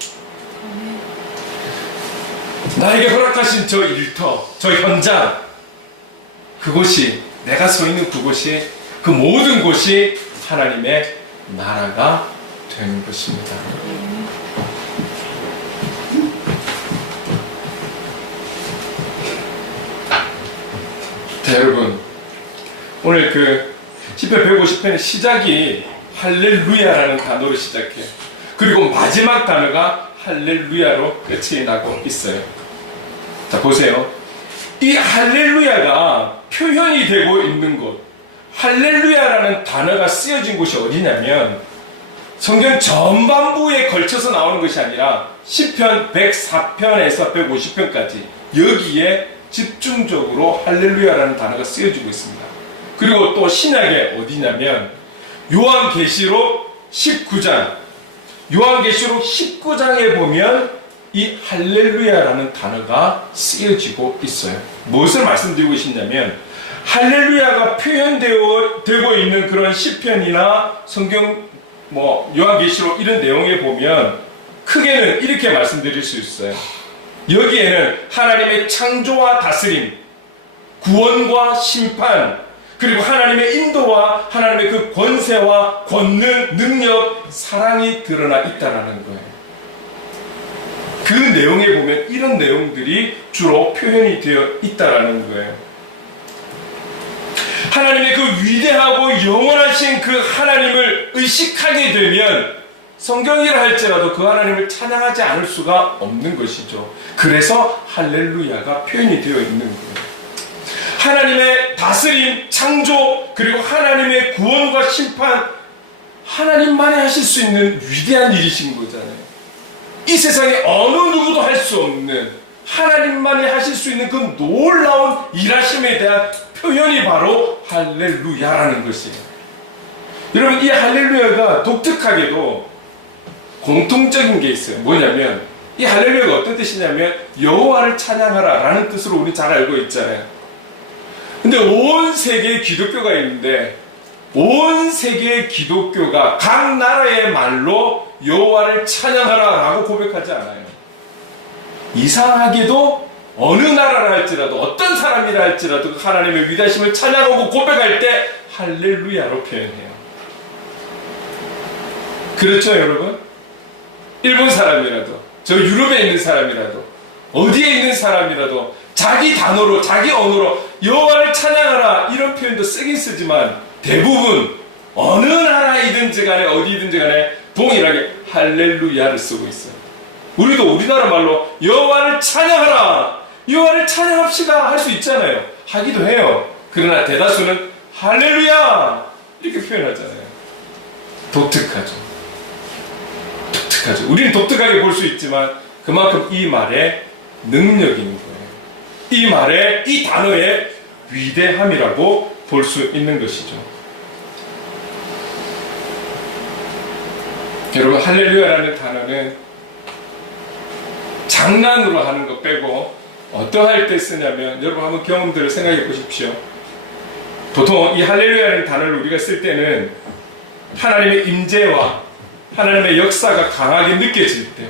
나에게 허락하신 저 일터, 저 현장, 그곳이 내가 서 있는 그곳이 그 모든 곳이 하나님의 나라가 되는 것입니다. 자, 여러분 오늘 그 시편 150편의 시작이 할렐루야라는 단어로 시작해요. 그리고 마지막 단어가 할렐루야로 끝이 나고 있어요. 자, 보세요. 이 할렐루야가 표현이 되고 있는 곳, 할렐루야라는 단어가 쓰여진 곳이 어디냐면 성경 전반부에 걸쳐서 나오는 것이 아니라 시편 104편에서 150편까지 여기에 집중적으로 할렐루야라는 단어가 쓰여지고 있습니다. 그리고 또 신약에 어디냐면 요한계시록 19장에 보면 이 할렐루야라는 단어가 쓰여지고 있어요. 무엇을 말씀드리고 싶냐면 할렐루야가 표현되고 있는 그런 시편이나 성경 요한계시록 이런 내용에 보면 크게는 이렇게 말씀드릴 수 있어요. 여기에는 하나님의 창조와 다스림, 구원과 심판, 그리고 하나님의 인도와 하나님의 그 권세와 권능, 능력, 사랑이 드러나 있다는 거예요. 그 내용에 보면 이런 내용들이 주로 표현이 되어 있다는 거예요. 하나님의 그 위대하고 영원하신 그 하나님을 의식하게 되면 성경이라 할지라도 그 하나님을 찬양하지 않을 수가 없는 것이죠. 그래서 할렐루야가 표현이 되어 있는 거예요. 하나님의 다스림, 창조, 그리고 하나님의 구원과 심판, 하나님만이 하실 수 있는 위대한 일이신 거잖아요. 이 세상에 어느 누구도 할 수 없는, 하나님만이 하실 수 있는 그 놀라운 일하심에 대한 표현이 바로 할렐루야라는 것이에요. 여러분, 이 할렐루야가 독특하게도 공통적인 게 있어요. 뭐냐면 이 할렐루야가 어떤 뜻이냐면 여호와를 찬양하라 라는 뜻으로 우리 잘 알고 있잖아요. 근데 온 세계에 기독교가 있는데 온 세계의 기독교가 각 나라의 말로 여호와를 찬양하라 라고 고백하지 않아요. 이상하게도 어느 나라라 할지라도 어떤 사람이라 할지라도 하나님의 위대하심을 찬양하고 고백할 때 할렐루야로 표현해요. 그렇죠 여러분? 일본 사람이라도 저 유럽에 있는 사람이라도 어디에 있는 사람이라도 자기 단어로 자기 언어로 여호와를 찬양하라 이런 표현도 쓰긴 쓰지만 대부분 어느 나라이든지 간에 어디든지 간에 동일하게 할렐루야를 쓰고 있어요. 우리도 우리나라 말로 여호와를 찬양하라 여호와를 찬양합시다 할 수 있잖아요. 하기도 해요. 그러나 대다수는 할렐루야 이렇게 표현하잖아요. 독특하죠. 독특하죠. 우리는 독특하게 볼 수 있지만 그만큼 이 말에 능력이 있는 거예요. 이 말에 이 단어의 위대함이라고 볼 수 있는 것이죠. 여러분 할렐루야라는 단어는 장난으로 하는 거 빼고 어떠할 때 쓰냐면 여러분 한번 경험들을 생각해 보십시오. 보통 이 할렐루야라는 단어를 우리가 쓸 때는 하나님의 임재와 하나님의 역사가 강하게 느껴질 때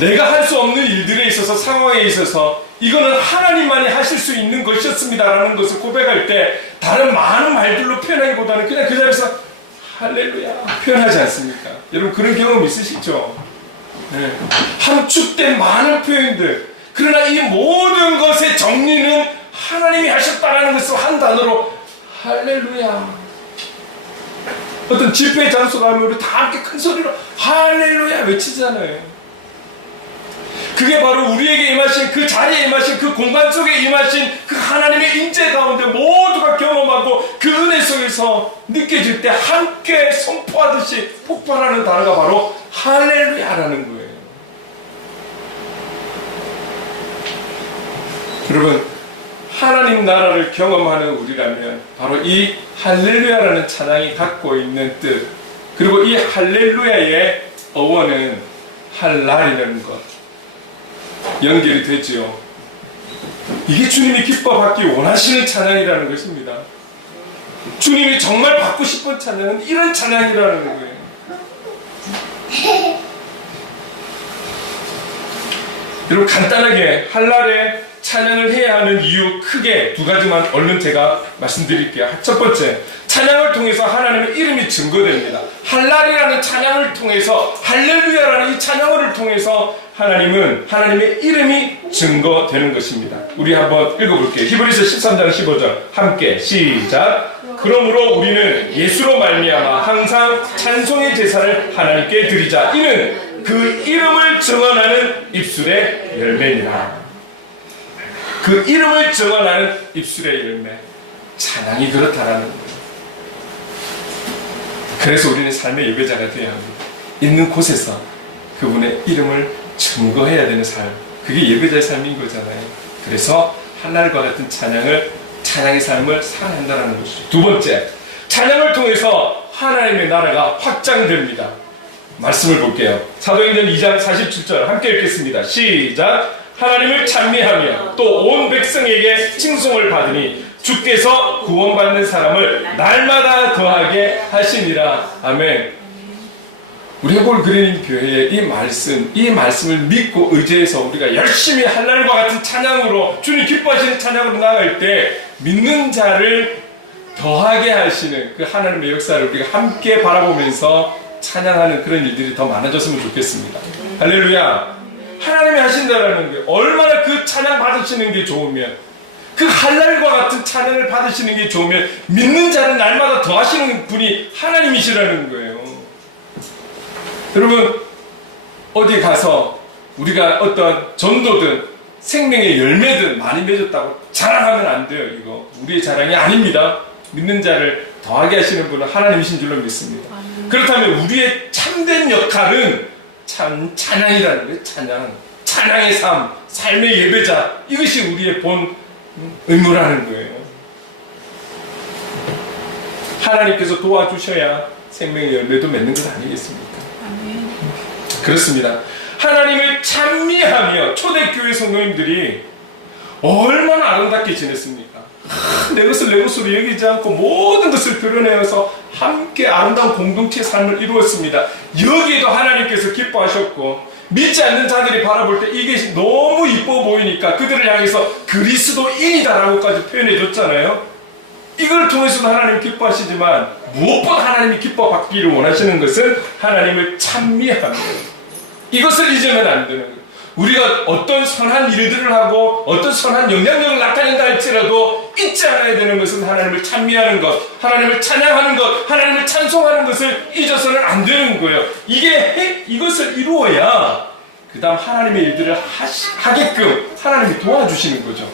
내가 할 수 없는 일들에 있어서 상황에 있어서 이거는 하나님만이 하실 수 있는 것이었습니다 라는 것을 고백할 때 다른 많은 말들로 표현하기보다는 그냥 그 자리에서 할렐루야 표현하지 않습니까? 여러분 그런 경험 있으시죠? 네. 함축된 많은 표현들 그러나 이 모든 것의 정리는 하나님이 하셨다라는 것을 한 단어로 할렐루야. 어떤 집회 장소 가면 우리 다 함께 큰 소리로 할렐루야 외치잖아요. 그게 바로 우리에게 임하신 그 자리에 임하신 그 공간 속에 임하신 그 하나님의 임재 가운데 모두가 경험하고 그 은혜 속에서 느껴질 때 함께 선포하듯이 폭발하는 단어가 바로 할렐루야라는 거예요. 여러분 하나님 나라를 경험하는 우리라면 바로 이 할렐루야라는 찬양이 갖고 있는 뜻 그리고 이 할렐루야의 어원은 할날이라는 것 연결이 되지요. 이게 주님이 기뻐받기 원하시는 찬양이라는 것입니다. 주님이 정말 받고 싶은 찬양은 이런 찬양이라는 거예요. 여러분 간단하게 할날에 찬양을 해야 하는 이유 크게 두 가지만 얼른 제가 말씀드릴게요. 첫 번째, 찬양을 통해서 하나님의 이름이 증거됩니다. 할랄이라는 찬양을 통해서 할렐루야라는 이 찬양을 통해서 하나님은 하나님의 이름이 증거되는 것입니다. 우리 한번 읽어볼게요. 히브리서 13장 15절 함께 시작. 그러므로 우리는 예수로 말미암아 항상 찬송의 제사를 하나님께 드리자. 이는 그 이름을 증언하는 입술의 열매니라. 그 이름을 증언하는 입술의 열매 찬양이 그렇다라는 거예요. 그래서 우리는 삶의 예배자가 되어야 합니다. 있는 곳에서 그분의 이름을 증거해야 되는 삶 그게 예배자의 삶인 거잖아요. 그래서 하늘과 같은 찬양의 삶을 살아야 한다는 것이죠. 두 번째, 찬양을 통해서 하나님의 나라가 확장됩니다. 말씀을 볼게요. 사도행전 2장 47절 함께 읽겠습니다. 시작. 하나님을 찬미하며 또 온 백성에게 칭송을 받으니 주께서 구원받는 사람을 날마다 더하게 하시니라. 아멘. 우리 해골 그린 교회의 이 말씀을 믿고 의지해서 우리가 열심히 할날과 같은 찬양으로 주님 기뻐하시는 찬양으로 나아갈 때 믿는 자를 더하게 하시는 그 하나님의 역사를 우리가 함께 바라보면서 찬양하는 그런 일들이 더 많아졌으면 좋겠습니다. 할렐루야. 하나님이 하신다라는 게 얼마나 그 찬양 받으시는 게 좋으면 그 할랄과 같은 찬양을 받으시는 게 좋으면 믿는 자는 날마다 더하시는 분이 하나님이시라는 거예요. 여러분, 어디 가서 우리가 어떤 전도든 생명의 열매든 많이 맺었다고 자랑하면 안 돼요. 이거 우리의 자랑이 아닙니다. 믿는 자를 더하게 하시는 분은 하나님이신 줄로 믿습니다. 그렇다면 우리의 참된 역할은 찬양이라는 거예요. 찬양의 삶, 삶의 예배자, 이것이 우리의 본 의무라는 거예요. 하나님께서 도와주셔야 생명의 열매도 맺는 것 아니겠습니까? 그렇습니다. 하나님을 찬미하며 초대교회 성도님들이 얼마나 아름답게 지냈습니까? 내 것을 내 것으로 여기지 않고 모든 것을 드러내어서 함께 아름다운 공동체의 삶을 이루었습니다. 여기에도 하나님께서 기뻐하셨고, 믿지 않는 자들이 바라볼 때 이게 너무 이뻐 보이니까 그들을 향해서 그리스도인이다라고까지 표현해 줬잖아요. 이걸 통해서도 하나님 기뻐하시지만 무엇보다 하나님이 기뻐받기를 원하시는 것은 하나님을 찬미하는 거예요. 이것을 잊으면 안 되는 거예요. 우리가 어떤 선한 일들을 하고 어떤 선한 영향력을 나타낸다 할지라도 잊지 않아야 되는 것은 하나님을 찬미하는 것, 하나님을 찬양하는 것, 하나님을 찬송하는 것을 잊어서는 안 되는 거예요. 이것을 이루어야 그 다음 하나님의 일들을 하게끔 하나님이 도와주시는 거죠.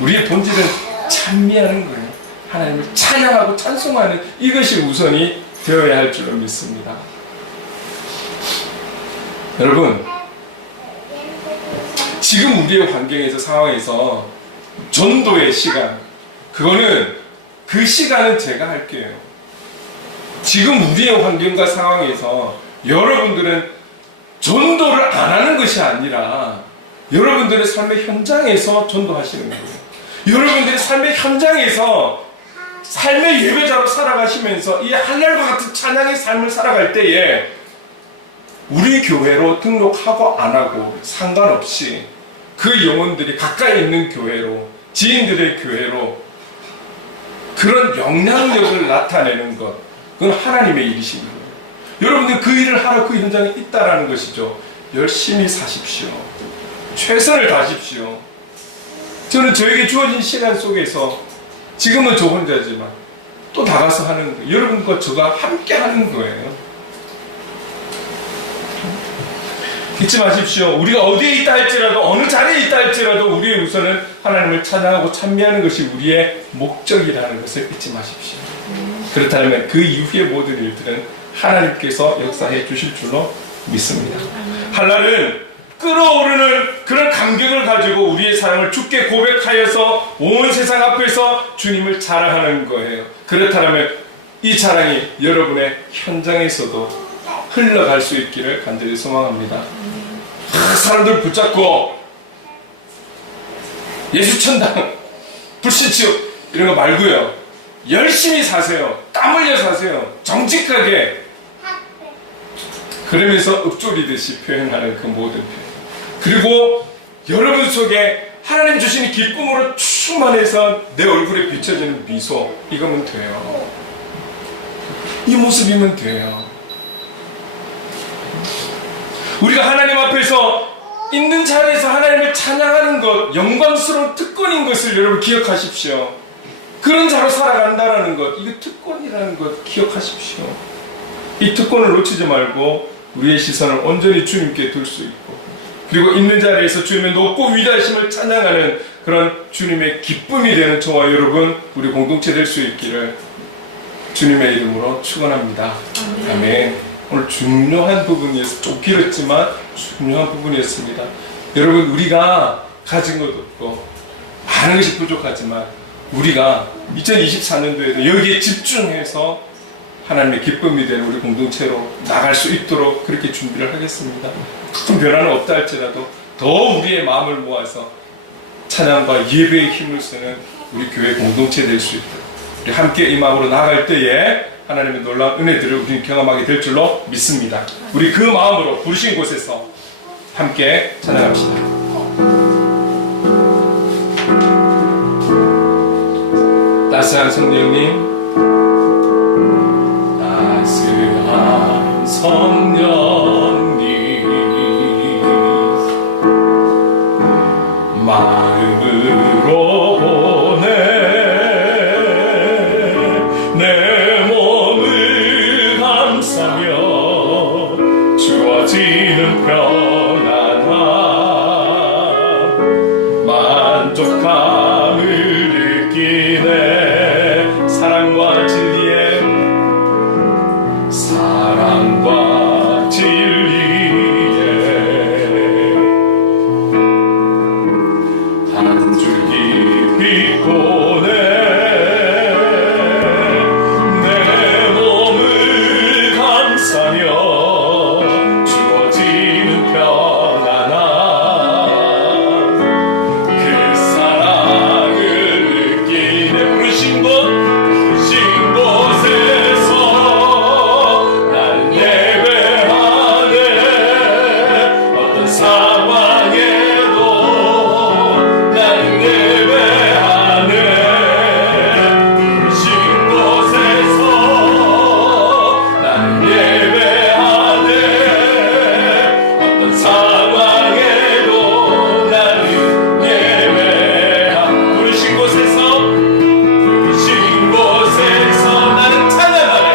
우리의 본질은 찬미하는 거예요. 하나님을 찬양하고 찬송하는 이것이 우선이 되어야 할 줄로 믿습니다. 여러분, 지금 우리의 환경에서 상황에서 전도의 시간, 그거는 그 시간은 제가 할게요. 지금 우리의 환경과 상황에서 여러분들은 전도를 안 하는 것이 아니라 여러분들의 삶의 현장에서 전도하시는 거예요. 여러분들의 삶의 현장에서 삶의 예배자로 살아가시면서 이 할랄과 같은 찬양의 삶을 살아갈 때에 우리 교회로 등록하고 안 하고 상관없이 그 영혼들이 가까이 있는 교회로, 지인들의 교회로 그런 영향력을 나타내는 것, 그건 하나님의 일이신 거예요. 여러분들 그 일을 하러 그 현장에 있다라는 것이죠. 열심히 사십시오. 최선을 다하십시오. 저는 저에게 주어진 시간 속에서 지금은 저 혼자지만 또 나가서 하는 거예요. 여러분과 저가 함께 하는 거예요. 잊지 마십시오. 우리가 어디에 있다 할지라도, 어느 자리에 있다 할지라도 우리의 우선은 하나님을 찬양하고 찬미하는 것이 우리의 목적이라는 것을 잊지 마십시오. 그렇다면 그 이후의 모든 일들은 하나님께서 역사해 주실 줄로 믿습니다. 할랄은 끓어오르는 그런 감격을 가지고 우리의 사랑을 주께 고백하여서 온 세상 앞에서 주님을 자랑하는 거예요. 그렇다면 이 자랑이 여러분의 현장에서도 흘러갈 수 있기를 간절히 소망합니다. 사람들 붙잡고 예수천당, 불신치욕 이런 거 말고요. 열심히 사세요. 땀 흘려 사세요. 정직하게. 그러면서 읊조리듯이 표현하는 그 모든 표현. 그리고 여러분 속에 하나님 주시는 기쁨으로 충만해서 내 얼굴에 비춰지는 미소, 이거면 돼요. 이 모습이면 돼요. 우리가 하나님 앞에서 있는 자리에서 하나님을 찬양하는 것, 영광스러운 특권인 것을 여러분 기억하십시오. 그런 자로 살아간다는 것, 이거 특권이라는 것 기억하십시오. 이 특권을 놓치지 말고 우리의 시선을 온전히 주님께 둘 수 있고, 그리고 있는 자리에서 주님의 높고 위대하심을 찬양하는 그런 주님의 기쁨이 되는 저와 여러분, 우리 공동체 될 수 있기를 주님의 이름으로 축원합니다. 아멘. 오늘 중요한 부분이었습니다. 좀 길었지만 중요한 부분이었습니다. 여러분, 우리가 가진 것도 없고 많은 것이 부족하지만 우리가 2024년도에도 여기에 집중해서 하나님의 기쁨이 되는 우리 공동체로 나갈 수 있도록 그렇게 준비를 하겠습니다. 큰 변화는 없다 할지라도 더 우리의 마음을 모아서 찬양과 예배의 힘을 쓰는 우리 교회 공동체 될 수 있도록 우리 함께 이 마음으로 나아갈 때에 하나님의 놀라운 은혜들을 우리는 경험하게 될 줄로 믿습니다. 우리 그 마음으로 부르신 곳에서 함께 찬양합시다. 따스한 성령님, 따스한 성령님, 마음으로 진리네. 사랑과 진리에, 사랑과 진리에 한 줄기 빛보네. 내 몸을 감싸며 주어지는 평안함, 그 사랑을 느끼네. 부르신 곳에서 나는 예배하네. 어떤 상황에도 나는 예배하네. 부르신 곳에서 나는 예배하네. 어떤 상황에도 나는 예배하네. 부르신 곳에서 나는 찬양하네.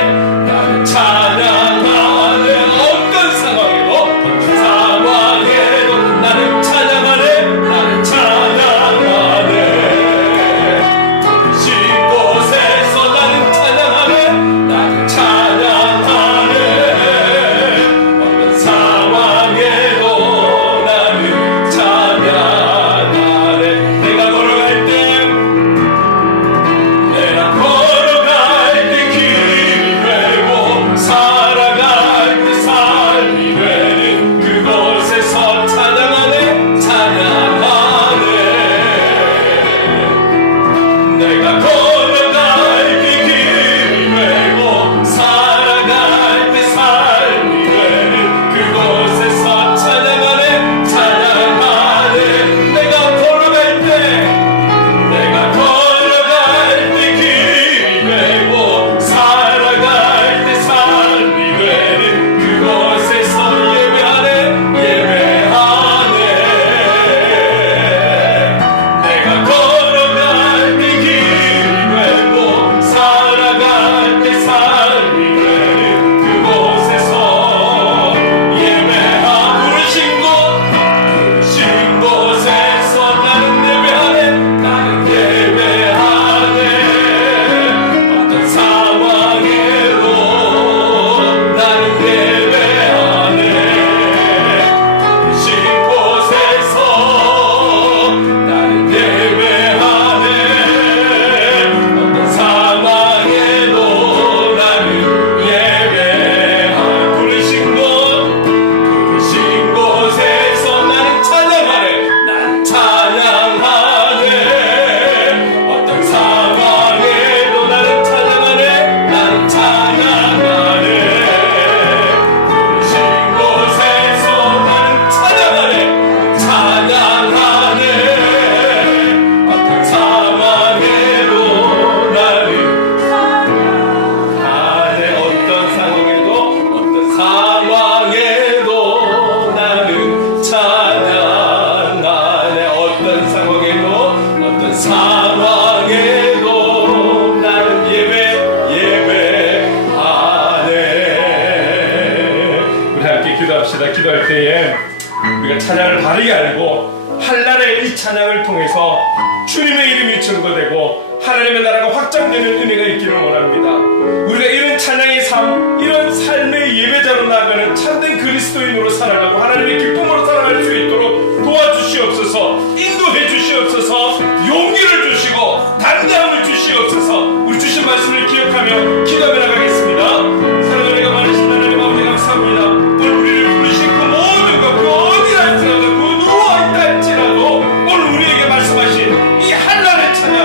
나는 찬양하네. 어떤 상황에도 나는 찬양하네. 나는 찬양하네. 부르신 곳에서 나는 찬양하네. 나는 찬양하네. 어떤 상황에도 나는 찬양하네. 내가 걸어갈 때 길이 되고 살아갈 때 삶이 되는 그곳에서 찬양하네. 찬양하네. 내가 걸어갈 때 길이 되고 살아갈 때 삶이 되는 그곳에서 찬양하네. 찬양하네. 내가 걸어갈 때 길이 되고 살아갈 때 삶이 되는 그곳에서 예배하네. 예배하네. 내가 걸어갈 때 길이 되고 살아갈 때 삶이 되는 그곳에서 예배하네. 부르신 곳에서 나는 예배하네. 나는 예배하네. 어떤 상황에도 나는 예배하네. 부르신 곳에서 나는 예배하네. 어떤 상황에도 나는 예배하네. 부르신 곳에서 나는 찬양하네. 난 찬양하네. 어떤 상황에도 나는 찬양하네. 나는 찬양하네. 부르신 곳에서 나는 찬양하네. 찬양하네. 어떤 상황에도 나는 찬양하네. 어떤 상황에도 나는 찬양하네. 어떤 상황에도 나는 예배하네. 우리 함께 기도합시다. 기도할 때에 우리가 찬양을 바르게 알고 한날의 이 찬양을 통해서 주님의 이름이 증거되고 하나님의 나라가 확장되는 은혜가 있기를 원합니다. 우리가 이런 찬양의 삶, 이런 삶의 예배자로 나아가는 참된 그리스도인으로 살아가고 하나님의 기쁨으로 살아갈 수 있도록 도와주시옵소서. 인도해 주시옵소서. 용기를 주시고 담대함을 주시옵소서. 우리 주신 말씀을 기억하며 기도하며 나가겠습니다. 사랑하는 은혜가 많으신 하나님 아버지 감사합니다. 오늘 우리를 부르신 그 모든 것, 그 어디라 할지라도, 그 누워있다 할지라도 오늘 우리에게 말씀하신 이 한날의 찬양,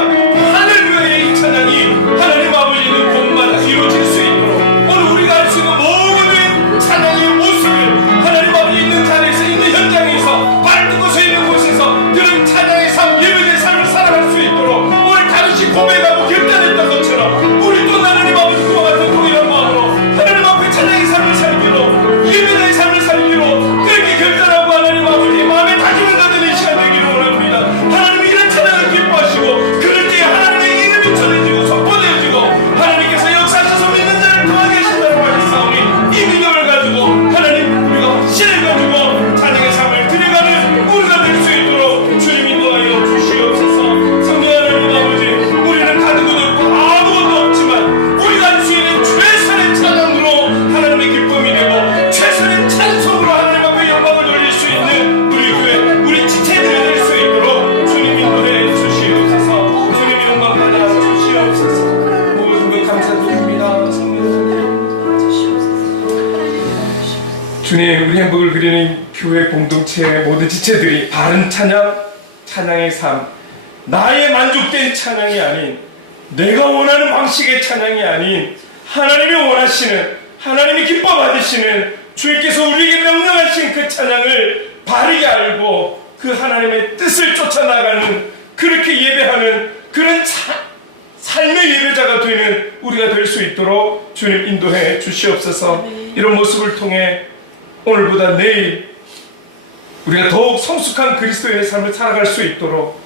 할렐루야의 이 찬양이 하나님 아버지 있는 곳마다 이루어질 수 있도록 오늘 우리가 할 수 있는 모든 찬양의 모습을 하나님 아버지 있는 자리에서, 있는 현장에서, 발뜨고 서 있는 곳에서 그런 찬양의 삶, 예배의 삶을 살아갈 수 있도록 오늘 다시 고백하고 결단했던 것처럼 우리 또 하나님 아버지 주님, 우리 행복을 그리는 교회 공동체의 모든 지체들이 바른 찬양, 찬양의 삶, 나의 만족된 찬양이 아닌, 내가 원하는 방식의 찬양이 아닌, 하나님이 원하시는, 하나님이 기뻐 받으시는, 주님께서 우리에게 명령하신 그 찬양을 바르게 알고 그 하나님의 뜻을 쫓아나가는, 그렇게 예배하는 그런 삶의 예배자가 되는 우리가 될 수 있도록 주님 인도해 주시옵소서. 이런 모습을 통해 오늘보다 내일 우리가 더욱 성숙한 그리스도인의 삶을 살아갈 수 있도록,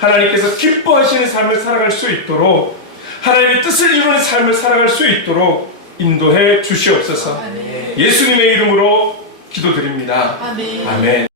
하나님께서 기뻐하시는 삶을 살아갈 수 있도록, 하나님의 뜻을 이루는 삶을 살아갈 수 있도록 인도해 주시옵소서. 예수님의 이름으로 기도드립니다. 아멘.